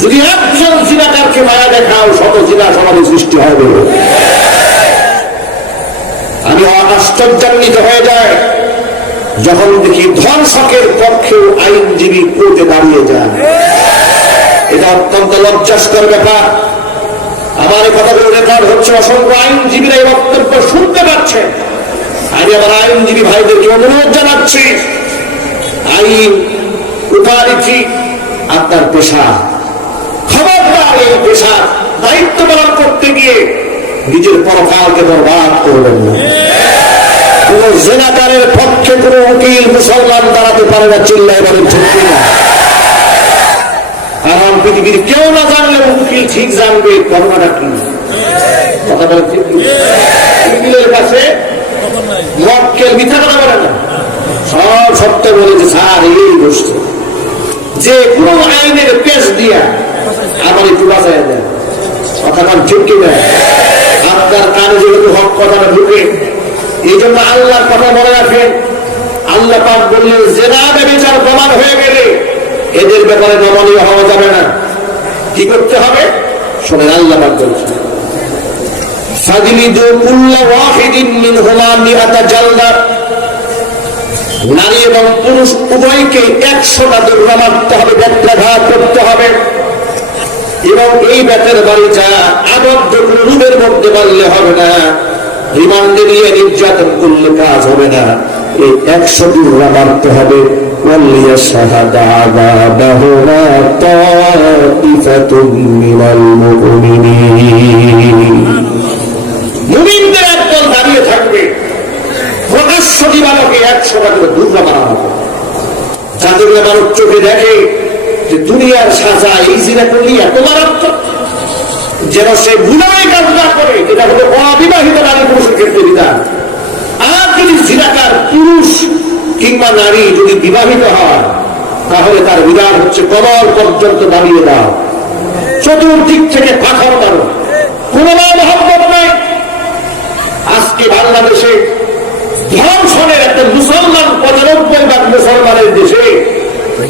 যদি একজন জিনাকারকে মায়া দেখাও, শত জিনা সমাজে সৃষ্টি হবে। আমি আশ্চর্যান্বিত হয়ে যায় যখন দেখি ধর্ষকের পক্ষেও আইনজীবী কোর্টে দাঁড়িয়ে যায়। এটা অত্যন্ত লজ্জাস্কর ব্যাপার। আমার এই কথাগুলো রেকর্ড হচ্ছে, অসংখ্য আইনজীবীরা এই বক্তব্য শুনতে পাচ্ছেন। আমি আমার আইনজীবী ভাইদেরকে অনুরোধ জানাচ্ছি, আইন উপাধি আপনার পেশা, খবরদার এই পেশার দায়িত্ব পালন করতে গিয়ে নিজের পরকালকে বরবাদ করবেন না। কোন জিনাকারের পক্ষে কোন উকিল মুসলমান দাঁড়াতে পারে না, চিল্লায় বলেন ঠিক কিনা? কারণ পৃথিবীর কেউ না জানলে উকিল ঠিক জানবে ঘটনাটা কি। কথা বলেন ঠিক কিনা? উকিলের কাছে মক্কেল মিথ্যা কথা বলে না, সব সত্য বলে যে স্যার এই বস্তু, যে কোন আইনের পেশ দিয়া আমার একটু বাঁচাই দেয়। কথা বলেন ঠিক কিনা? আপনার কানে যেহেতু হক কথাটা ঢুকে, এই জন্য আল্লাহর কথা মনে রাখেন। আল্লাহ পাক বললেন, জিনা ব্যভিচার প্রমাণ হয়ে গেলে এদের ব্যাপারে নমনীয় হওয়া যাবে না। কি করতে হবে শোনেন, আল্লাহ পাক বলছেন, ফাজলিদু কুল্লা ওয়াহিদিন মিনহুমা 100 জালদা। নারী এবং পুরুষ উভয়কে 100টা দণ্ডা মারতে হবে, ব্যত্যাঘাত করতে হবে। এবং এই বেতের বাড়িটা আবদ্ধ রুমের মধ্যে মারলে হবে না, রিমান্ডে নিয়ে নির্যাতন করলে কাজ হবে না। এই 100 দণ্ডা মারতে হবে। وَلْيَشْهَدْ عَذَابَهُمَا طَائِفَةٌ مِّنَ الْمُؤْمِنِينَ। মুমিনদের একদল দাঁড়িয়ে থাকবে, প্রকাশ্য দিবালোকে 100টা করে দণ্ডা মারা হবে। যাদের মানুষ চোখে দেখে যে দুনিয়ার সাজা এই জিনা করলে এত মারাত্মক, যেন সে গুনাহে কাজ না করে। এটা হলো অবিবাহিত নারী পুরুষের ক্ষেত্রে বিধান। আর যদি জিনাকার পুরুষ কিংবা নারী যদি বিবাহিত হয়, তাহলে তার বিধান হচ্ছে কবর পর্যন্ত দাঁড়িয়ে দাও, চতুর্দিক থেকে পাথর মারো, কোনো মহব্বত নাই। আজকে বাংলাদেশে ধর্ষণের একটা মুসলমান 95% মুসলমানের দেশে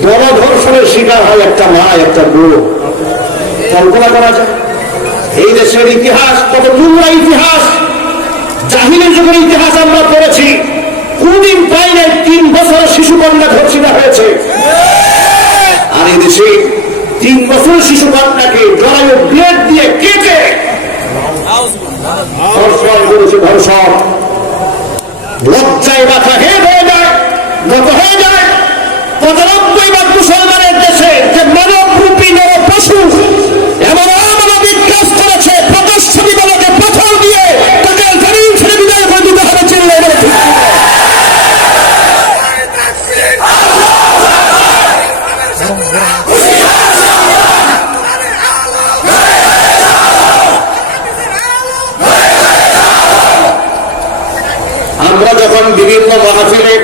বড় ধর্ষণের শিকার হয় একটা মা, একটা বউ। কল্পনা করা যায়? এই দেশের ইতিহাস কত নোংরা ইতিহাস, জাহিলের যুগের ইতিহাস আমরা পড়েছি। কোনদিন প্রায় 3 বছর শিশু কন্যা ধর্ষিত হয়েছে, আর এই দেশে 3 বছর শিশু কন্যাকে জরায়ু ব্লেড দিয়ে কেটে ধর্ষণ করেছে। ধর্ষণ লজ্জায় মাথা হেট হয়ে যায়, গত হয়ে যায়। 95% মুসলমানের দেশে যে মানবরূপী নর পশু এমন অমানবিক কাজ করেছে, প্রদর্শনী বলকে পাথর দিয়ে তাকে জমিন ছেড়ে বিদায় করে দিতে হবে। চিল্লায় বলে ঠিক কিনা? আমরা যখন বিভিন্ন মাহফিলে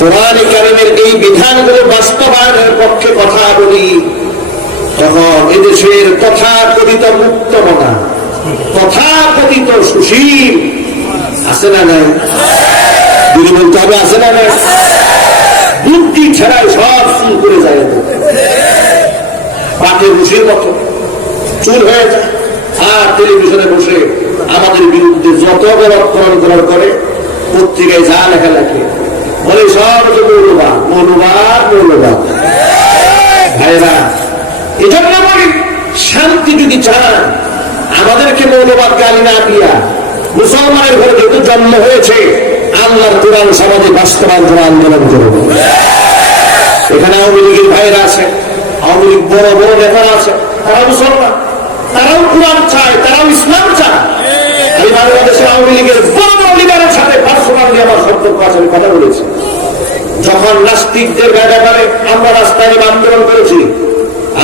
কোরআন কারীমের এই বিধানগুলো বাস্তবায়নের পক্ষে কথা বলি, তখন এদেশের তথাকথিত মুক্তমনা, তথাকথিত সুশীল আছে না নাই? যদি বলতে হবে আছে না নাই? বুদ্ধি ছাড়াই সব চুল করে যায়, পাকে রুশির মতো চুল হয়ে যায়। আর টেলিভিশনে বসে আমাদের বিরুদ্ধে যত বলৎকরণ করার করে, পত্রিকায় যা লেখা লেখে বলে সব যে মৌলবাদ মৌলবাদ মৌলবাদ। ভাইরা, এই জন্য বলি, শান্তি যদি চান আমাদেরকে মৌলবাদ গালি না দিয়া মুসলমানের ঘরে যেহেতু জন্ম হয়েছে, আল্লাহর কোরআন সমাজে বাস্তবায়ন করে আন্দোলন করব। এখানে আওয়ামী লীগের ভাইরা আছে, আওয়ামী লীগ বড় বড় নেতারা আছে, তারা মুসলমান, তারাও কোরআন চায়, তারাও ইসলাম চায়। আমি বাংলাদেশের আওয়ামী লীগের বড় বড় লিডারের সাথে পার্সোনালি আমার সম্পর্ক আছে, আমি কথা বলেছি। যখন নাস্তিকদের ব্যাপারে আমরা রাস্তায় আন্দোলন করেছি,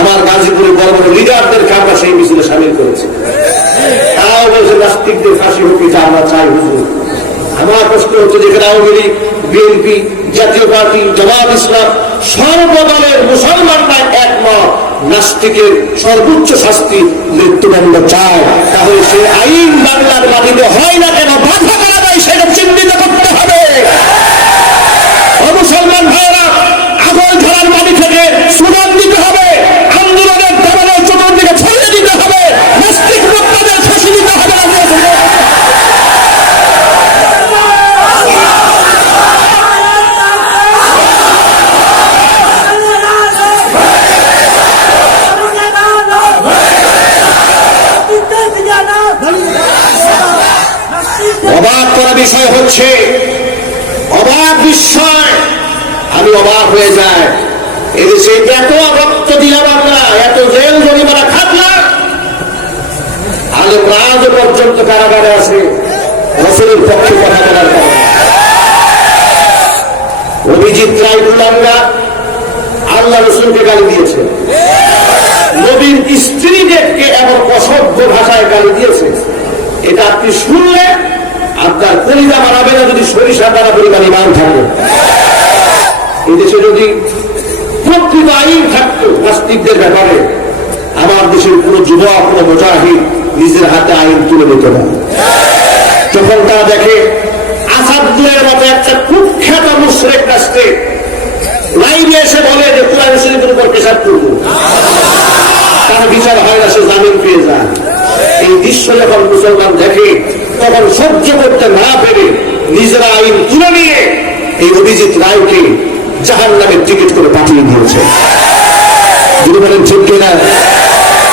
আমার গাজীপুরের বড় বড় লিডারদেরকে আমরা সেই মিছিলে সামিল করেছি। তারাও বলছে নাস্তিকদের ফাঁসি হোক, এটা আমরা চাই হুজুর। আমার প্রশ্ন হচ্ছে, যেখানে আওয়ামী লীগ, বিএনপি, জাতীয় পার্টি, জামাত ইসলাম সর্বদলের মুসলমানরা একমত নাস্তিকের সর্বোচ্চ শাস্তি মৃত্যুদণ্ড চায়, তাহলে সে আইন বাংলার মাটিতে হয় না কেন, বাধা করা যায় সেটা চিহ্নিত করতে হবে। মুসলমান ভাইয়েরা, আগুন ঝরার মাটি থেকে সুনাম দিতে হবে, আন্দোলনের দাবানো চতুর্দিকে ছড়িয়ে দিতে হবে, নাস্তিক বক্তাদের ফাঁসি দিতে হবে। অবাক করা বিষয় হচ্ছে, অবাক বিস্ময়, আমি অবাক হয়ে যাই। এদেশে এত রক্ত দিলাম আমরা, এত জেল জরিমানা খাটলাম, আলেমরা আজ পর্যন্ত কারাগারে আছে রাসূলের পক্ষে কথা বলার কারণে। অভিজিৎ রায় গুলাঙ্গা আল্লাহ রাসূলকে গালি দিয়েছে, নবীর স্ত্রীদেরকে এমন অসভ্য ভাষায় গালি দিয়েছে, এটা আপনি শুনলে আপনার কলিজা মারাবে না, যদি সরিষা দ্বারা পরিমাণ ইমান থাকে। এদেশে যদি প্রকৃত আইন থাকতো নাস্তিকদের ব্যাপারে, আমার দেশের কোন যুবক, কোন মুজাহিদ নিজের হাতে আইন তুলে নিত না। যখন তারা দেখে আসাদুলের মতো একটা কুখ্যাত মুশরিক নাস্তিক লাইভে এসে বলে যে কোরআন শরীফের উপর পেশাব করবো, তার বিচার হয় না, সে জামিন পেয়ে যায়। এই দৃশ্য যখন মুসলমান দেখে, তখন সহ্য করতে না পেরে নিজেরা আইন তুলে নিয়ে এই অভিজিৎ রায়কে জাহান্নামের টিকিট করে পাঠিয়ে দিয়েছে। যদি বলেন ঠিক কিনা?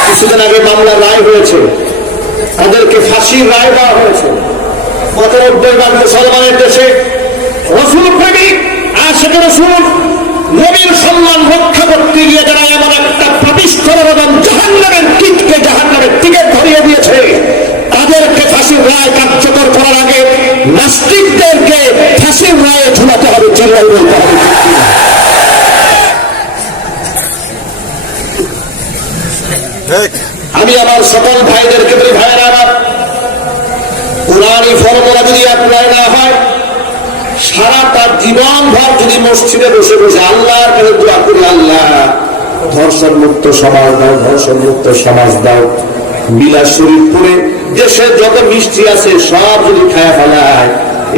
কিছুদিন আগে মামলা রায় হয়েছে, তাদেরকে ফাঁসির রায় দেওয়া হয়েছে। 95% মুসলমানের দেশে রাসূল প্রেমিক, আশিক রাসূল, নবীর সম্মান রক্ষা করতে গিয়ে যারা এমন একটা প্রতিষ্ঠান এবং জাহান্নামের টিকিট ধরিয়ে দিয়েছে, তাদেরকে ফাঁসির রায় কার্যকর করার আগে নাস্তিকদেরকে ফাঁসির রায়ে ঝুলাতে হবে, চিল্লাই বলতে হবে। আমি আমার সকল ভাইদেরকে বলি, ভাইয়েরা আমার, কোরআনী ফর্মুলা যদি অ্যাপ্লাই না হয়, সারাটা জীবন ভর যদি মসজিদে বসে বসে আল্লাহর কাছে দোয়া করি, আল্লাহ ধর্ষণ মুক্ত সমাজ দাও, ধর্ষণ মুক্ত সমাজ দাও, বিলাস শরীফ করে দেশে যত মিষ্টি আছে সব যদি খায়া ফেলায়,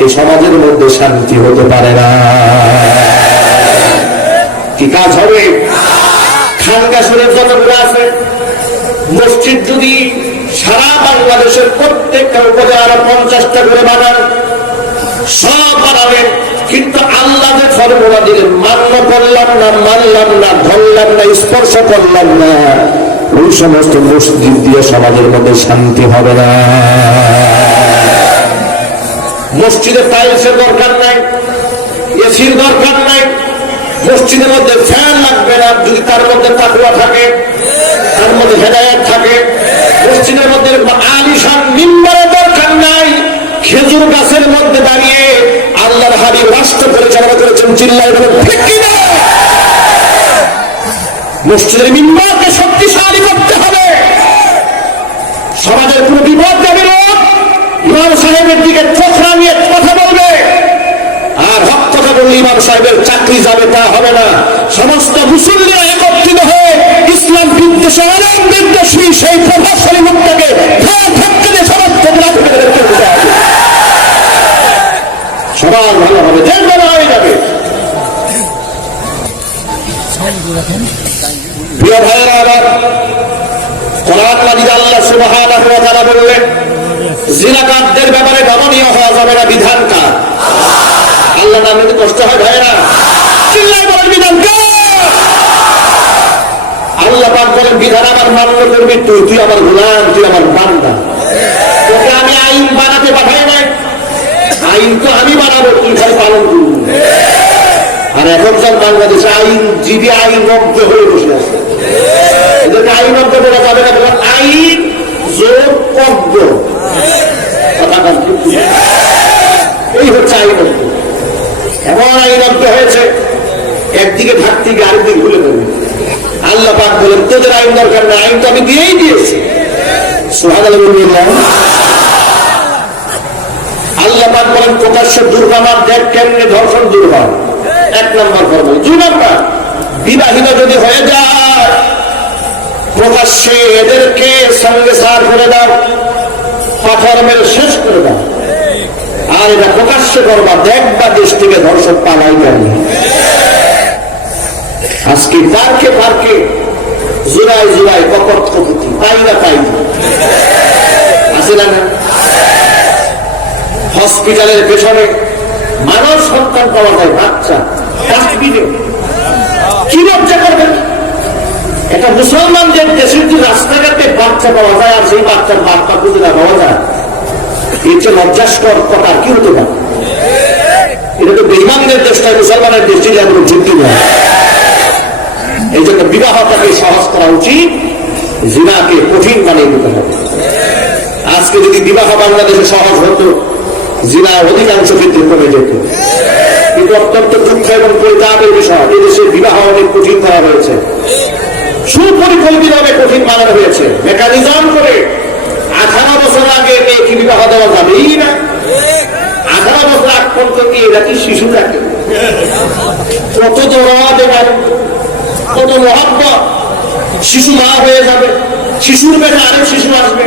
এই সমাজের মধ্যে শান্তি হতে পারে না। কি কাজ হবে? খানকা শরীফ যতগুলো আছে মসজিদ যদি সারা বাংলাদেশের প্রত্যেকটা উপজেলার 50টা করে বানান, সব বানাবেন, কিন্তু আল্লাহ যে ফর্মুলা দিলেন, মান্য করলাম না, মানলাম না, ধরলাম না, স্পর্শ করলাম না, ওই সমস্ত মসজিদ দিয়ে সমাজের মধ্যে শান্তি হবে না। মসজিদে টাইলসের দরকার নাই, এসির দরকার নাই, মসজিদের মধ্যে ফ্যান লাগবে না যদি তার মধ্যে তাকওয়া থাকে, তার মধ্যে হেদায়েত থাকে। মসজিদের মধ্যে আলিশান মিম্বরের দরকার নাই, খেজুর গাছের মধ্যে দাঁড়িয়ে আল্লাহর হাবিব রাষ্ট্র পরিচালনা করেছেন, চিল্লায় বলেন ঠিক কিনা? মসজিদের মিম্বরকে শক্তিশালী করতে হবে। সমাজের কোন বিপদ যাবে না, ইমাম সাহেবের দিকে চোখরা নিয়ে কথা বলবে, আর হক কথা বললে ইমাম সাহেবের চাকরি যাবে তা হবে না। সমস্ত মুসল্লিরা একত্রিত হয়ে ইসলাম বিদ্বেষী অনেক বিদ্বেষী সেই প্রভাবশালী মুখটাকে সবার ভালো হবে, দেশ ভালো হয়ে যাবে। প্রিয় ভাইয়েরা, আবার কোরআন মাজিদে আল্লাহ সুবহানাহু ওয়া তাআলা বললেন, জিনাকারদের ব্যাপারে নমনীয় হওয়া যাবে না, বিধান কার? আল্লাহ নামে কষ্ট হয় ভাইয়েরা, চিল্লায় বলেন বিধান কার? আল্লাহ পাক বলেন বিধান আমার মান্য করবি তুই, তুই আমার গোলাম, তুই আমার বান্দা। তোকে আমি আইন বানাতে পাঠাই নাই, আইন তো আমি বানাবো, তুই খালি পালন করবি। আর এখন সব বাংলাদেশে আইন জীবী আইন অজ্ঞ হয়ে বসে আছে, এদেরকে আইন অজ্ঞ বলা যাবে না, আইন যোগ অজ্ঞ, এই হচ্ছে আইন অজ্ঞ। এমন আইন অজ্ঞ হয়েছে, একদিকে থাকতে গিয়ে আরেকদিকে ভুলে দেবে। আল্লাহ পাক বলেন তোদের আইন দরকার না, আইন তো আমি দিয়েই দিয়েছি। সুবহানাল্লাহ। আল্লাহ পাক বলেন প্রকাশ্য দুর্ঘটনা দেখ কেমনে ধর্ষণ দূর হয়, 1 নম্বর করবো। 2 নম্বর, বিবাহিত যদি হয়ে যায় প্রকাশ্যে এদেরকে সঙ্গে সার করে দাও, পাথর মেরে শেষ করে দাও। আর এটা প্রকাশ্যে করবা, দেখবা দেশ থেকে ধর্ষক পালাই যাবে। আজকে পার্কে পার্কে জুড়াই জুড়াই কপট কপতি পাই না পাই আছে না? হসপিটালের পেছনে মানব সন্তান পাওয়া যায়, বাচ্চা ডাস্টবিনে, কি লজ্জা করবেন? এটা মুসলমানদের দেশের যে রাস্তাঘাটে বাচ্চা পাওয়া যায় আর সেই বাচ্চার বাচ্চা খুঁজে না পাওয়া যায়, এর চেয়ে লজ্জাস্কর কথা কি হতে পারে? এটা তো বেঈমানদের দেশটা, মুসলমানের দেশটি যেমন যুক্তি নয়। এই জন্য বিবাহটাকে সহজ করা উচিত, জিনাকে কঠিন বানিয়ে দিতে হবে। আজকে যদি বিবাহ বাংলাদেশে সহজ হতো, জিনা অধিকাংশ ক্ষেত্রে কমে যেত। কিন্তু অত্যন্ত দুঃখ এবং পরিতাপের বিষয়, এই দেশে বিবাহ অনেক কঠিন করা হয়েছে, সুপরিকল্পিতভাবে কঠিন বানানো হয়েছে, মেকানিজম করে। 18 বছর আগে মেয়েকে বিবাহ দেওয়া যাবেই না, 18 বছর আগ পর্যন্ত এরা কি শিশু থাকে? কত দরদ এবং কত মহব্বত, শিশু মা হয়ে যাবে, শিশুর পেটে আরেক শিশু আসবে,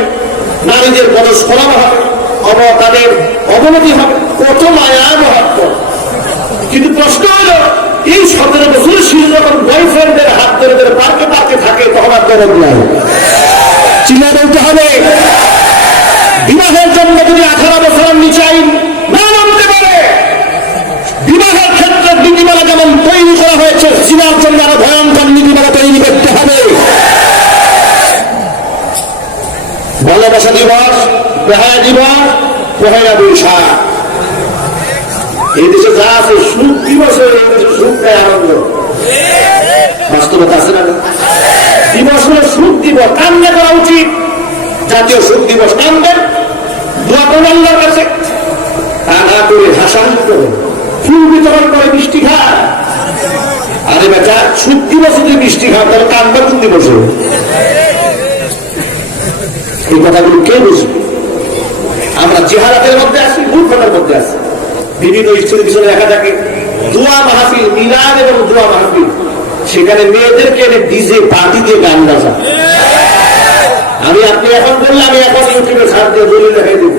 নারীদের বনস্ফলন হবে, তাদের অবনতি হবে, কত মায়া মহব্বত। কিন্তু প্রশ্ন হলো, এই 17 বছরের শিশু যখন বয়ফ্রেন্ডের হাত ধরে ধরে পার্কে পার্কে থাকে, তখন আর দরদ নাই। চিন্তা বলতে হবে, বিবাহের জন্য যদি 18 বছরের নিচে আইন না নামতে পারে, বিবাহের ক্ষেত্রে নীতিমালা যেমন তৈরি করা হয়েছে, জিনার জন্য আরো ভয়ঙ্কর নীতিমালা তৈরি করতে হবে। ভালোবাসা দিবস, বেহায়া দিবস, পহেলা বৈশাখ, এই দেশে যা আছে সুখ দিবস, এই দেশে সুখ দেয় আনন্দ। বাস্তবতা আছে না? দিবস হলো সুখ দিবস, কামনা করা উচিত। জাতীয় সুখ দিবস কামবেন, দোয়া করুন আল্লাহর কাছে, তা না করে হাসাহাসি করে, ফুল বিতরণ করে, মিষ্টি খায়। আরে বেটা, সুখ দিবসে যদি মিষ্টি খাও তাহলে কামবে কোন দিবসে? এই কথাগুলো কে বুঝবে? আমরা জিহারাতের মধ্যে আছি, মূর্খতার মধ্যে আছি। বিভিন্ন স্কুলের পিছনে দেখা থাকে দোয়া মাহফিল, মিলাদ এবং দোয়া মাহফিল, সেখানে মেয়েদেরকে এনে ডিজে পার্টি দিয়ে গান বাজা। আমি আপনি এখন বললে আমি এখন ইউটিউবে ছাড় দিয়ে দলিল দেখাই দেব,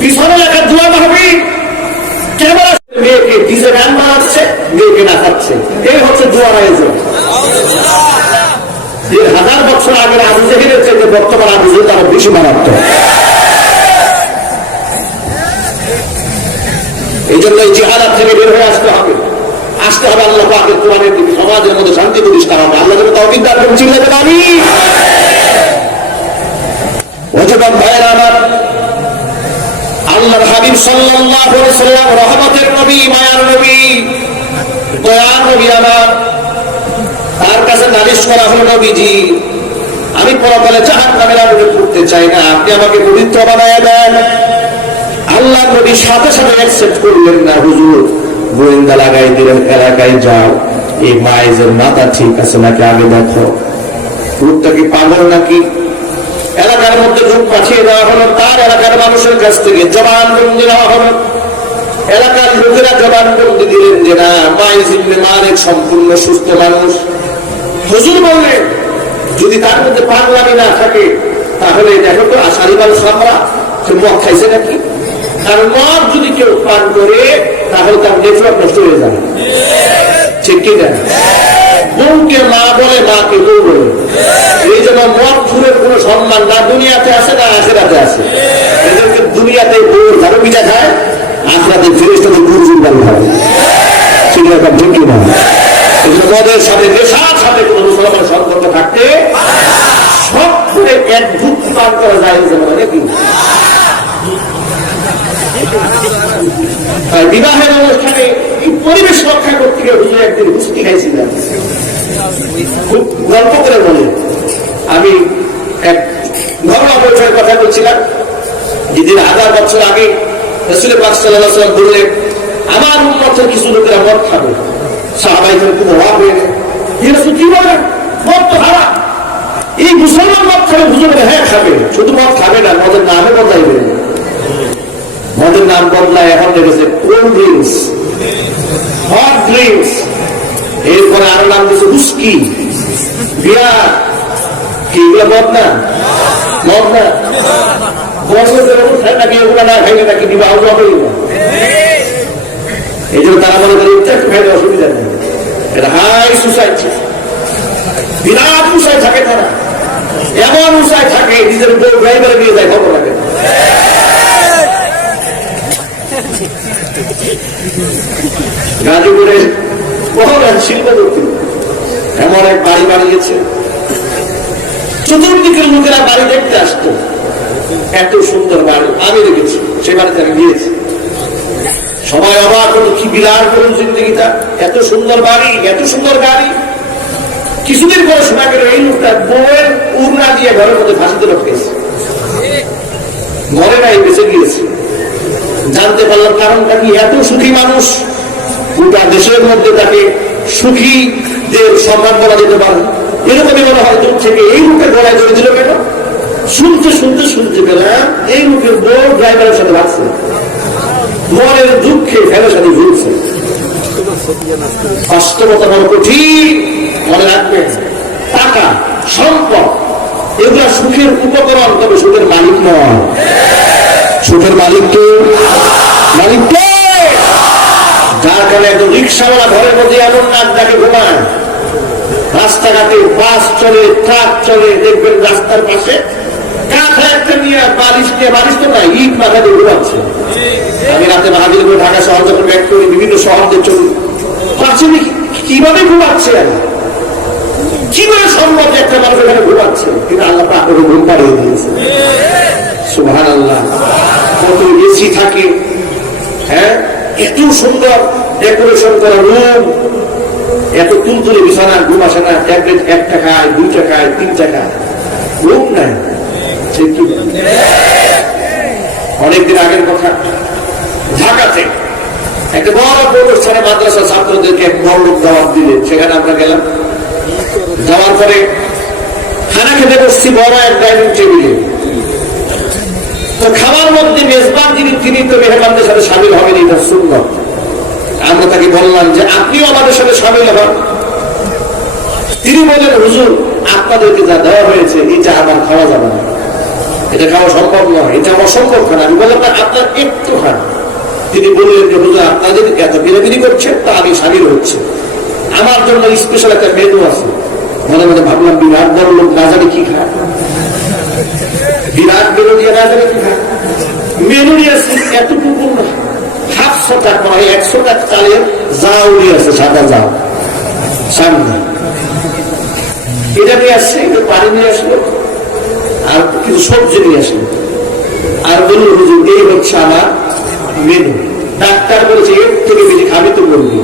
পিছনে লেখা দোয়া মাহফিল, ক্যামেরা মেয়েকে ডিজে গান বাজাচ্ছে, মেয়েকে নাচাচ্ছে। এই হচ্ছে দোয়ার আয়োজন। 1000 বছর আগের আবু জেহেলের চাইতে বর্তমান আবু জেহেল আরো বেশি মারাত্মক। এই জন্য এই জিহাদ থেকে বের হয়ে আসতে হবে আল্লাহ পাকের কোরআনের দিকে, সমাজের মধ্যে শান্তি প্রতিষ্ঠা হবে। আল্লাহ যেন তৌফিক দান করুন, চিল্লাতে পারি। ওয়াজিবান ভাইয়েরা আমার, আল্লাহর হাবিব সাল্লাল্লাহু আলাইহি সাল্লাম রহমতের নবী, মায়ার নবী, দয়ার নবী আমার, তার কাছে নালিশ করা হলো, নবীজি আমি পরকালে জাহান্নামের আগুনে পড়তে চাই না, আপনি আমাকে পবিত্র বানায় দেন। আল্লাহ নবী সাথে সাথে অ্যাকসেপ্ট করলেন না, হুজুর গোয়েন্দা লাগাই দিলেন, এলাকায় যাও, এই মায়ের মাথা ঠিক আছে নাকি আগে দেখো, লোকটা কি পাগল নাকি। এলাকার মধ্যে লোক পাঠিয়ে দেওয়া হলো, তার এলাকার মানুষের কাছ থেকে জবানবন্দি নেওয়া হলো। এলাকার লোকেরা জবানবন্দি দিলেন যে না, মাইজ ইবনে মালিক সম্পূর্ণ সুস্থ মানুষ। হুজুর বললেন যদি তার মধ্যে পাগলামি না থাকে তাহলে দেখো তো আশারিবাল সামরা সে মদ খাইছে নাকি, কারণ মদ যদি কেউ পান করে তাহলে তার নেটওয়ার্ক নষ্ট হয়ে যাবে, ঠিক কি না। বউকে মা বলে, মাকে বউ বলে, এই জন্য মদ ফুলের কোন সম্মান না দুনিয়াতে আছে না আখিরাতে আছে। এদেরকে দুনিয়াতে বউর ঝাড়ু পিঠা খায়, আখিরাতে ফেরেশতাদের গুরুজুর বাড়ি খায়, ঠিক না, ঠিক কি না। এই জন্য মদের সাথে নেশার সাথে কোন মুসলমানের সম্পর্ক থাকতে সব করে এক ভূত পান করা যায় নাকি। বিবাহের অনুষ্ঠানে এই পরিবেশ রক্ষা করতে গিয়ে হুজুর একদিন হুস্কি খাইছিলেন, খুব গল্প করে বলে। আমি এক ঘরোয়া পরিচয়ের কথা বলছিলাম, যেদিন 1000 বছর আগে রাসূল পাক সাল্লাল্লাহু আলাইহি ওয়াসাল্লাম বললেন আমার উম্মতের কিছু লোকেরা মদ খাবে। সাহাবাইদের খুব অবাক হয়ে গেল, কি বলেন মদ তো হারাম, এই মুসলমান মদ খাবে? হুজুর হ্যাঁ খাবে, শুধু মদ খাবে না, মদের নামে বদলাইবে। মদের নাম বদলায় এখন দেখেছে কোল্ড ড্রিঙ্কস, হট ড্রিঙ্কস, এরপরে আরো নাম দিয়েছে হুস্কি, বিয়ার। কি এগুলো মদ না? মদ না, বছরের অনুষ্ঠান নাকি এগুলো না খাইলে নাকি বিবাহ হবে না। এই জন্য তারা মনে করে একটু খাইলে অসুবিধা নেই, এটা হাই সোসাইটি, বিরাট উঁচায় থাকে তারা, এমন উঁচায় থাকে নিজের বউ ড্রাইভারে নিয়ে যায় খবর লাগে। গাজীপুরের বহরান শিল্পপতি এমন এক বাড়ি বানিয়েছে, চতুর্দিকের লোকেরা বাড়ি দেখতে আসতো, এত সুন্দর বাড়ি আমি দেখেছি, সে বাড়িতে আমি গিয়েছি, সবাই অবাক হতো, কি বিরাট করুন জিন্দগিটা, এত সুন্দর বাড়ি, এত সুন্দর গাড়ি। কিছুদিন পরে শোনা গেল এই লোকটা বউয়ের উড়না দিয়ে ঘরের মধ্যে ফাঁসিতে রক্ষেছে, মরে নাই, বেঁচে গিয়েছে। জানতে পারলাম কারণটা কি, এত সুখী মানুষ, গোটা দেশের মধ্যে তাকে সুখীদের সম্মান করা যেতে পারে, এরকমই মনে হয় দূর থেকে। এই লোকের গলায় ধরে দিল কেন? শুনতে শুনতে শুনতে পেলাম এই লোকের বউ ড্রাইভারের সাথে লাগছে, মনের দুঃখে ফেরার সাথে ঝুলছে। বাস্তবতা বড় কঠিন, মনে রাখবেন। টাকা, সম্পদ এগুলা সুখের উপকরণ, তবে সুখের মালিক নয়। সুখের মালিককে মালিককে যার কারণে একজন রিক্সাওয়ালা ঘরের মধ্যে এমন নাক ডাকে ঘুমায়, রাস্তাঘাটে বাস চলে, ট্রাক চলে, দেখবেন রাস্তার পাশে কাঁথা একটা নিয়ে বালিশ নিয়ে, বালিশ তো না, ইট মাথা দিয়ে ঘুমাচ্ছে। আমি রাতে মাহাদির করে ঢাকা শহর যখন ব্যাক করি, বিভিন্ন শহরদের চলি, পাশে কিভাবে ঘুমাচ্ছে, কিভাবে সম্ভব একটা মানুষ এখানে ঘুমাচ্ছে, কিন্তু আল্লাহ পাক ওকে ঘুম পাড়িয়ে দিয়েছে। সুবহানাল্লাহ। কত এসি থাকে, হ্যাঁ, এত সুন্দর ডেকোরেশন করা রুম, এত তুলতুলে বিছানা, ঘুম আসে না, ট্যাবলেট 1 টাকায় 2 টাকায় 3 টাকা, রুম নাই। অনেকদিন আগের কথা, ঢাকাতে একটা বড় অনুষ্ঠানে মাদ্রাসা ছাত্রদেরকে এক বড় লোক দাওয়াত দিলে, সেখানে আমরা গেলাম। যাওয়ার পরে খানা খেতে বসছি বড় এক ডাইনিং টেবিলে। তো খাবার মধ্যে মেজবান তিনি তো মেহমানদের সাথে সামিল হবেন, এটা সুন্নাত। আমরা তাকে বললাম যে আপনিও আমাদের সাথে সামিল হন। তিনি বলেন হুজুর আপনাদেরকে যা দেওয়া হয়েছে এটা আমার খাওয়া যাবে না, এটা খাওয়া সম্ভব নয়, এটা অসম্ভব খান। আমি বললাম না আপনার একটু খান। তিনি বললেন যে হুজুর আপনাদের এত বিরাবিরি করছে, তা আমি সামিল হচ্ছে, আমার জন্য স্পেশাল একটা মেনু আছে, মনে মনে ভাবলাম বিরাট বড় লোক না জানি কি খায়, বিরাট মেনু দিয়ে না জানি কি খায়। মেনু নিয়েছে এতটুকু না, 700 টাকা 100 টাকা চালের যাও নিয়ে আসছে, সাদা যাও সামনে এটা নিয়ে আসছে, একটু পানি নিয়ে আসলো আর কিছু সবজি নিয়ে আসলো আর বলল হুজুর এই হচ্ছে আমার মেনু। ডাক্তার বলেছে এর থেকে বেশি খাবি তো বলবি।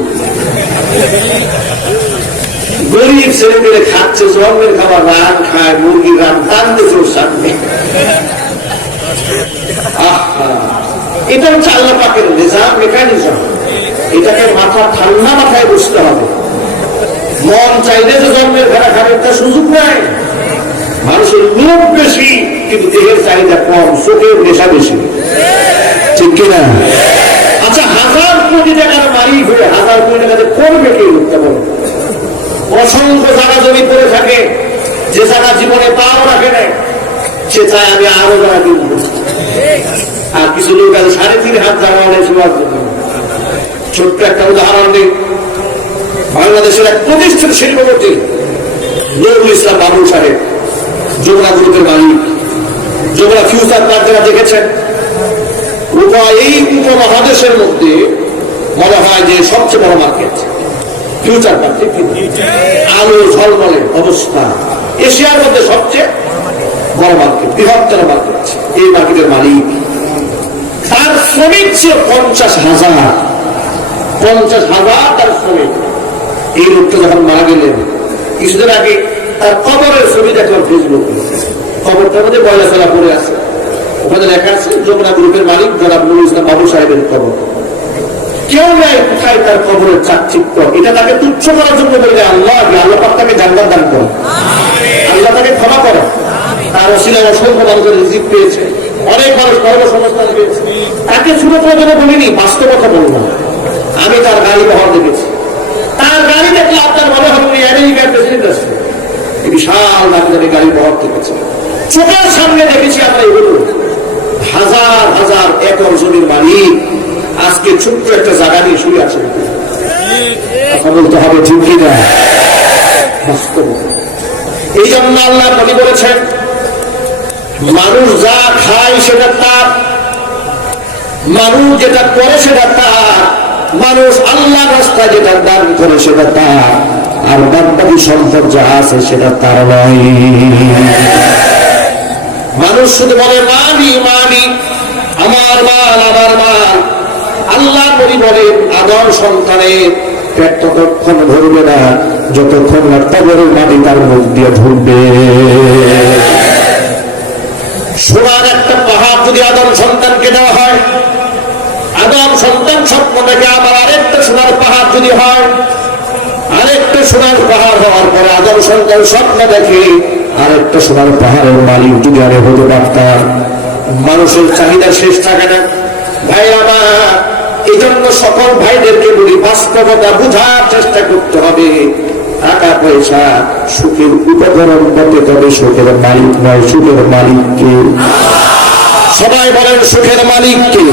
গরিব ছেলে মেয়ে খাচ্ছে, জন্মের খাবার রান খায়, মুরগির রান টান দিয়েছে ওর সামনে। এটা হচ্ছে আল্লাহ পাকের নিজাম, মেকানিজম। এটাকে মাথা ঠান্ডা মাথায় বুঝতে হবে। মন চাইলে যে জন্মের ঘরে খাবে তার সুযোগ নাই। মানুষের লোভ বেশি কিন্তু দেহের চাহিদা কম, চোখের নেশা বেশি, ঠিক কিনা? আচ্ছা, 1000 কোটি টাকার মালিক হয়ে 1000 কোটি টাকাতে করবে কে করতে বলো? অসংখ্য জায়গা জমি করে থাকে, যে জায়গা জীবনে পাও রাখে নেয়, সে চায় আমি আরো জায়গা কিনব। আর কিছু লোক আছে 3.5 হাত জায়গা অনেক শোয়ার জন্য। ছোট্ট একটা উদাহরণ দিই, বাংলাদেশের এক প্রতিষ্ঠিত শিল্পপতি নুরুল ইসলাম বাবুল সাহেব, যমুনা গ্রুপের মালিক। যমুনা ফিউচার পার্ক যারা দেখেছেন, এই উপমহাদেশের মধ্যে মনে হয় যে সবচেয়ে বড় মার্কেট ফিউচার পার্ক, আলো ঝলমলে অবস্থা, এশিয়ার মধ্যে সবচেয়ে বড় মার্কেট, বৃহত্তর মার্কেট। এই মার্কেটের মালিক, তার শ্রমিক ছিল 50,000 তার শ্রমিক। এই লোকটা যখন মারা গেলেন কিছুদিন আগে তার কবরের ছবি দেখলাম ফেসবুকে। কবরটার মধ্যে বয়লা ফেলা পড়ে আছে, ওখানে লেখা আছে যমুনা গ্রুপের মালিক জনাব নুরুল ইসলাম বাবু সাহেবের কবর। কেউ নেই কোথায় তার কবরের চাকচিক্য। এটা তাকে তুচ্ছ করার জন্য বললে আল্লাহ পাক তাকে জান্নাত দান করে, আল্লাহ তাকে ক্ষমা করে। তার ওসিলায় অসংখ্য মানুষের রিজিক পেয়েছে, অনেক মানুষ কর্মসংস্থান পেয়েছে। তাকে ছোট করার জন্য বলিনি, বাস্তবতা বলবো। আমি তার গাড়ি বহর দেখেছি, তার গাড়ি দেখলে আপনার মনে হবে আমেরিকার প্রেসিডেন্ট আছে, বিশাল দামি গাড়ি বহর দেখেছে। চোখের সামনে দেখেছি আমরা এগুলো। 1000 একর জমির মালিক আজকে ছোট্ট একটা জায়গা নিয়ে শুয়ে আছে। কথা বলতে হবে, ঠিক কিনা? বাস্তব। এই জন্য আল্লাহ নবী বলেছেন, মানুষ যা খায় সেটা তার, মানুষ যেটা করে সেটা তার, মানুষ আল্লাহ রাস্তায় যেটা দান করে সেটা তার, আর বাদবাকি সম্পদ যা আছে সেটা তার নয়। মানুষ শুধু বলে মানি মানি, আমার মাল আমার মাল। আল্লাহ নবী বলেন আদম সন্তানের পেট ততক্ষণ ভরবে না যতক্ষণ না কবরের মাটি তার মুখ দিয়ে ঢুকবে। সোনার একটা পাহাড় যদি আদম সন্তানকে দেওয়া হয়, আদম সন্তান স্বপ্ন দেখে আবার আরেকটা সোনার পাহাড় যদি হয়, আরেকটা সোনার পাহাড় হওয়ার পরে আদম সন্তান স্বপ্ন দেখে আরেকটা সোনার পাহাড়ের মালিক যদি আরে হতে পারতাম। মানুষের চাহিদা শেষ থাকে না ভাই আমার। এই জন্য সকল ভাইদেরকে বলি, বাস্তবতা বোঝার চেষ্টা করতে হবে। টাকা পয়সা সুখের উপকরণ করতে, তবে সুখের মালিক নয়। সুখের মালিককে সবাই বলেন, সুখের মালিককে,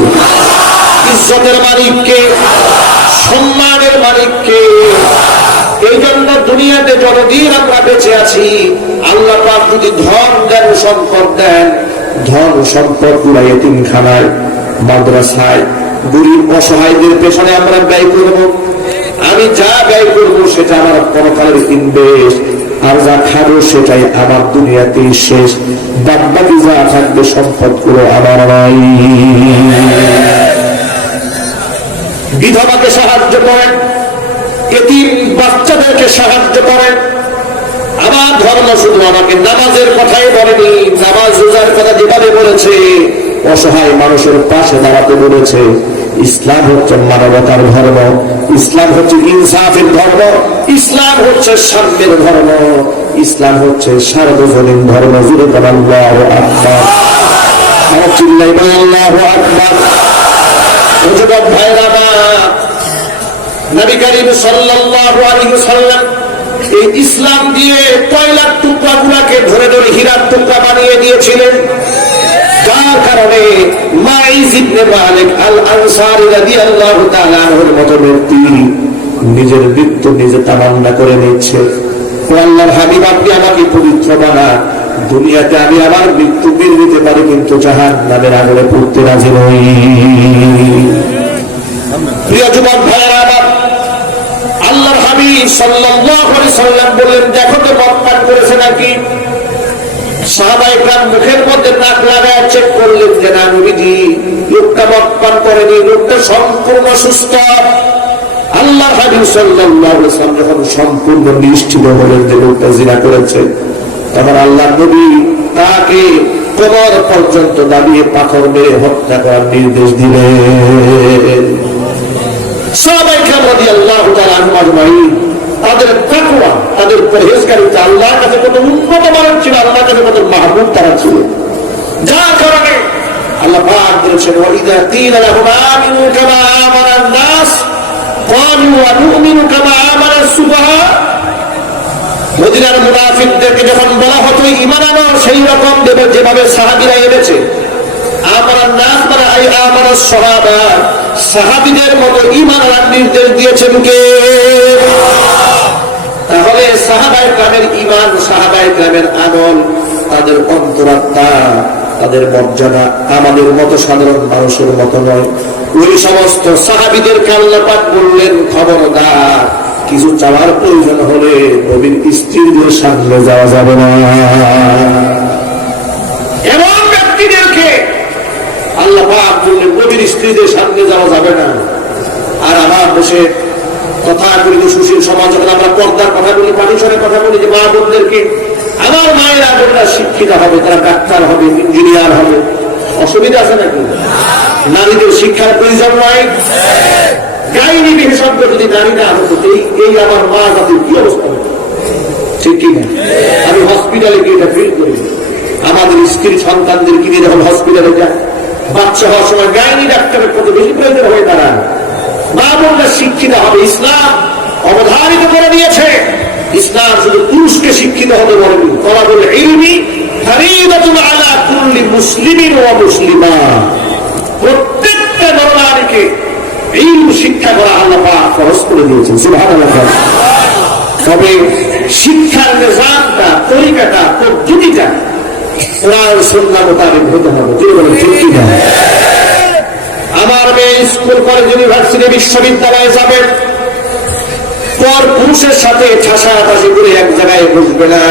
ইজ্জতের মালিককে, সম্মানের মালিককে। এই জন্য দুনিয়াতে যতদিন আমরা বেঁচে আছি, আল্লাহ পাক যদি ধন দেন, সম্পদ দেন, ধন সম্পদ গুলা এতিমখানায়, মাদ্রাসায়, গরিব অসহায়দের পেছনে আমরা ব্যয় করব। আমি যা ব্যয় করব সেটা আমার পরকালের ইনভেস্ট, আর যা খাবো সেটাই আমার দুনিয়াতেই শেষ। বাদবাকি যা থাকবে সম্পদ গুলো আমার নাই। বিধবাকে সাহায্য করেন, এতিম বাচ্চাদেরকে সাহায্য করেন। আমার ধর্ম শুধু আমাকে নামাজের কথাই বলেনি, নামাজ রোজার কথা যেভাবে বলেছে, অসহায় মানুষের পাশে দাঁড়াতে বলেছে। ইসলাম হচ্ছে মানবতার ধর্ম, ইসলাম হচ্ছে ইনসাফের ধর্ম, ইসলাম হচ্ছে সাম্যের ধর্ম, ইসলাম হচ্ছে সার্বজনীন ধর্ম। জুড়ে বলেন আল্লাহু আকবার। আমার চিল্লাই বলেন আল্লাহু আকবার। যুবক ভাইরা আমার, নবী করিম সাল্লাল্লাহু আলাইহি ওয়াসাল্লাম এই ইসলাম দিয়ে কয়লার টুকরা গুলাকে ধরে ধরে হীরার টুকরা বানিয়ে দিয়েছিলেন। যার কারণে মাইজ ইবনে মালিক আল আনসারী রাদিয়াল্লাহু তাআলা আনহুর মতো ব্যক্তি নিজের মৃত্যু নিজে তামান্না করে নিচ্ছে। আল্লাহর হাবিব আপনি আমাকে পবিত্র বানান, দুনিয়াতে আমি আমার মৃত্যু মেনে নিতে পারি কিন্তু জাহান্নামের আগুনে পড়তে রাজি নই। প্রিয় যুবক ভাইয়েরা আমার, আল্লাহর হাবিব সাল্লাল্লাহু আলাইহি সাল্লাম বললেন, দেখো তো মদ পান করেছে নাকি? সাহাবায়ে কেরাম মুখের মধ্যে নাক লাগায় চেক করলেন যে না নবীজি, লোকটা মদ পান করেনি, লোকটা সম্পূর্ণ সুস্থ। আল্লাহর হাবিব সাল্লাল্লাহু আলাইহি ওয়াসাল্লাম যখন সম্পূর্ণ নিশ্চিত হলেন যে লোকটা জিনা করেছে, তখন আল্লাহর নবী তাকে কোমর পর্যন্ত দাবিয়ে পাথর মেরে হত্যা করার নির্দেশ দিলেন। সাহাবায়ে কেরাম রাদিয়াল্লাহু তাআলা আনহুম আজমাইন তাদের তাকওয়া, তাদের পরহেজগারিতা আল্লাহর কাছে কত উন্নত মানের ছিল, আল্লাহর কাছে কত মাহবুব তারা ছিল, যার কারণে আল্লাহ পাক বলেছেন, ওয়াইদা কিলা লাহুম আমিনু কামা আমানান নাস ক্বালু ওয়া নু'মিনু কামা আমানাস সুফাহা। মদিনার মুনাফিকদেরকে যখন বলা হতো ঈমান আনো, সেই রকম যেভাবে সাহাবীরা এনেছে, আমানান নাস মানে আই আমানাস সাহাবা, সাহাবীদের মতো ঈমান আনার নির্দেশ দিয়েছেন কে? তাহলে সাহাবায়ে কেরামের ঈমান, সাহাবায়ে কেরামের আমল, তাদের অন্তরাত্মা, তাদের মর্যাদা আমাদের মতো সাধারণ মানুষের মতো নয়। ওই সমস্ত সাহাবীদেরকে আল্লাহ পাক বললেন, খবরদার, কিছু চাওয়ার প্রয়োজন হলে নবীর স্ত্রীদের সামনে যাওয়া যাবে না। এমন ব্যক্তিদেরকে আল্লাহ পাক বললেন নবীর স্ত্রীদের সামনে যাওয়া যাবে না। আর আমার দেশে কথা বলি, সুশীল সমাজ, যখন আমরা পর্দার কথা বলি, পানিশনের কথা বলি, যে মা বোনদেরকে, আমার মায়েরা বোনরা শিক্ষিত হবে, তারা ডাক্তার হবে, ইঞ্জিনিয়ার হবে, অসুবিধা আছে নাকি? নারীদের শিক্ষার প্রয়োজন নয়? গাইনি বিশেষজ্ঞ যদি নারী না হতো, এই আমার মা জাতির কি অবস্থা হতো? ঠিক কিনা? আমি হসপিটালে গিয়ে এটা ফিল করি, আমাদের স্ত্রী সন্তানদের কিনে যখন হসপিটালে যায়, বাচ্চা হওয়ার সময় গাইনি ডাক্তারের কত বেশি প্রয়োজন হয়ে দাঁড়ায়। মা বোনরা শিক্ষিত হবে, ইসলাম অবধারিত করে দিয়েছে। ইসলাম শুধু পুরুষকে শিক্ষিত হতে বলেনি, তলাবুল ইলমি ফরিদাতুন আলা কুল্লি মুসলিমিন ওয়া মুসলিমা, প্রত্যেকটা নরনারীকে ইলম শিক্ষা করা আল্লাহ পাক ফরজ করে দিয়েছেন। সুবহানাল্লাহ। তবে শিক্ষার নিজামটা, তরিকাটা, পদ্ধতিটা কোরআন সুন্নাহ মোতাবেক হতে হবে। কি বলেন, ঠিক কি না? আমার মেয়ে স্কুল, কলেজ, ইউনিভার্সিটি, বিশ্ববিদ্যালয়ে যাবে, পর পুরুষের সাথে ঠাসাঠাসি করে এক জায়গায় বসবে না।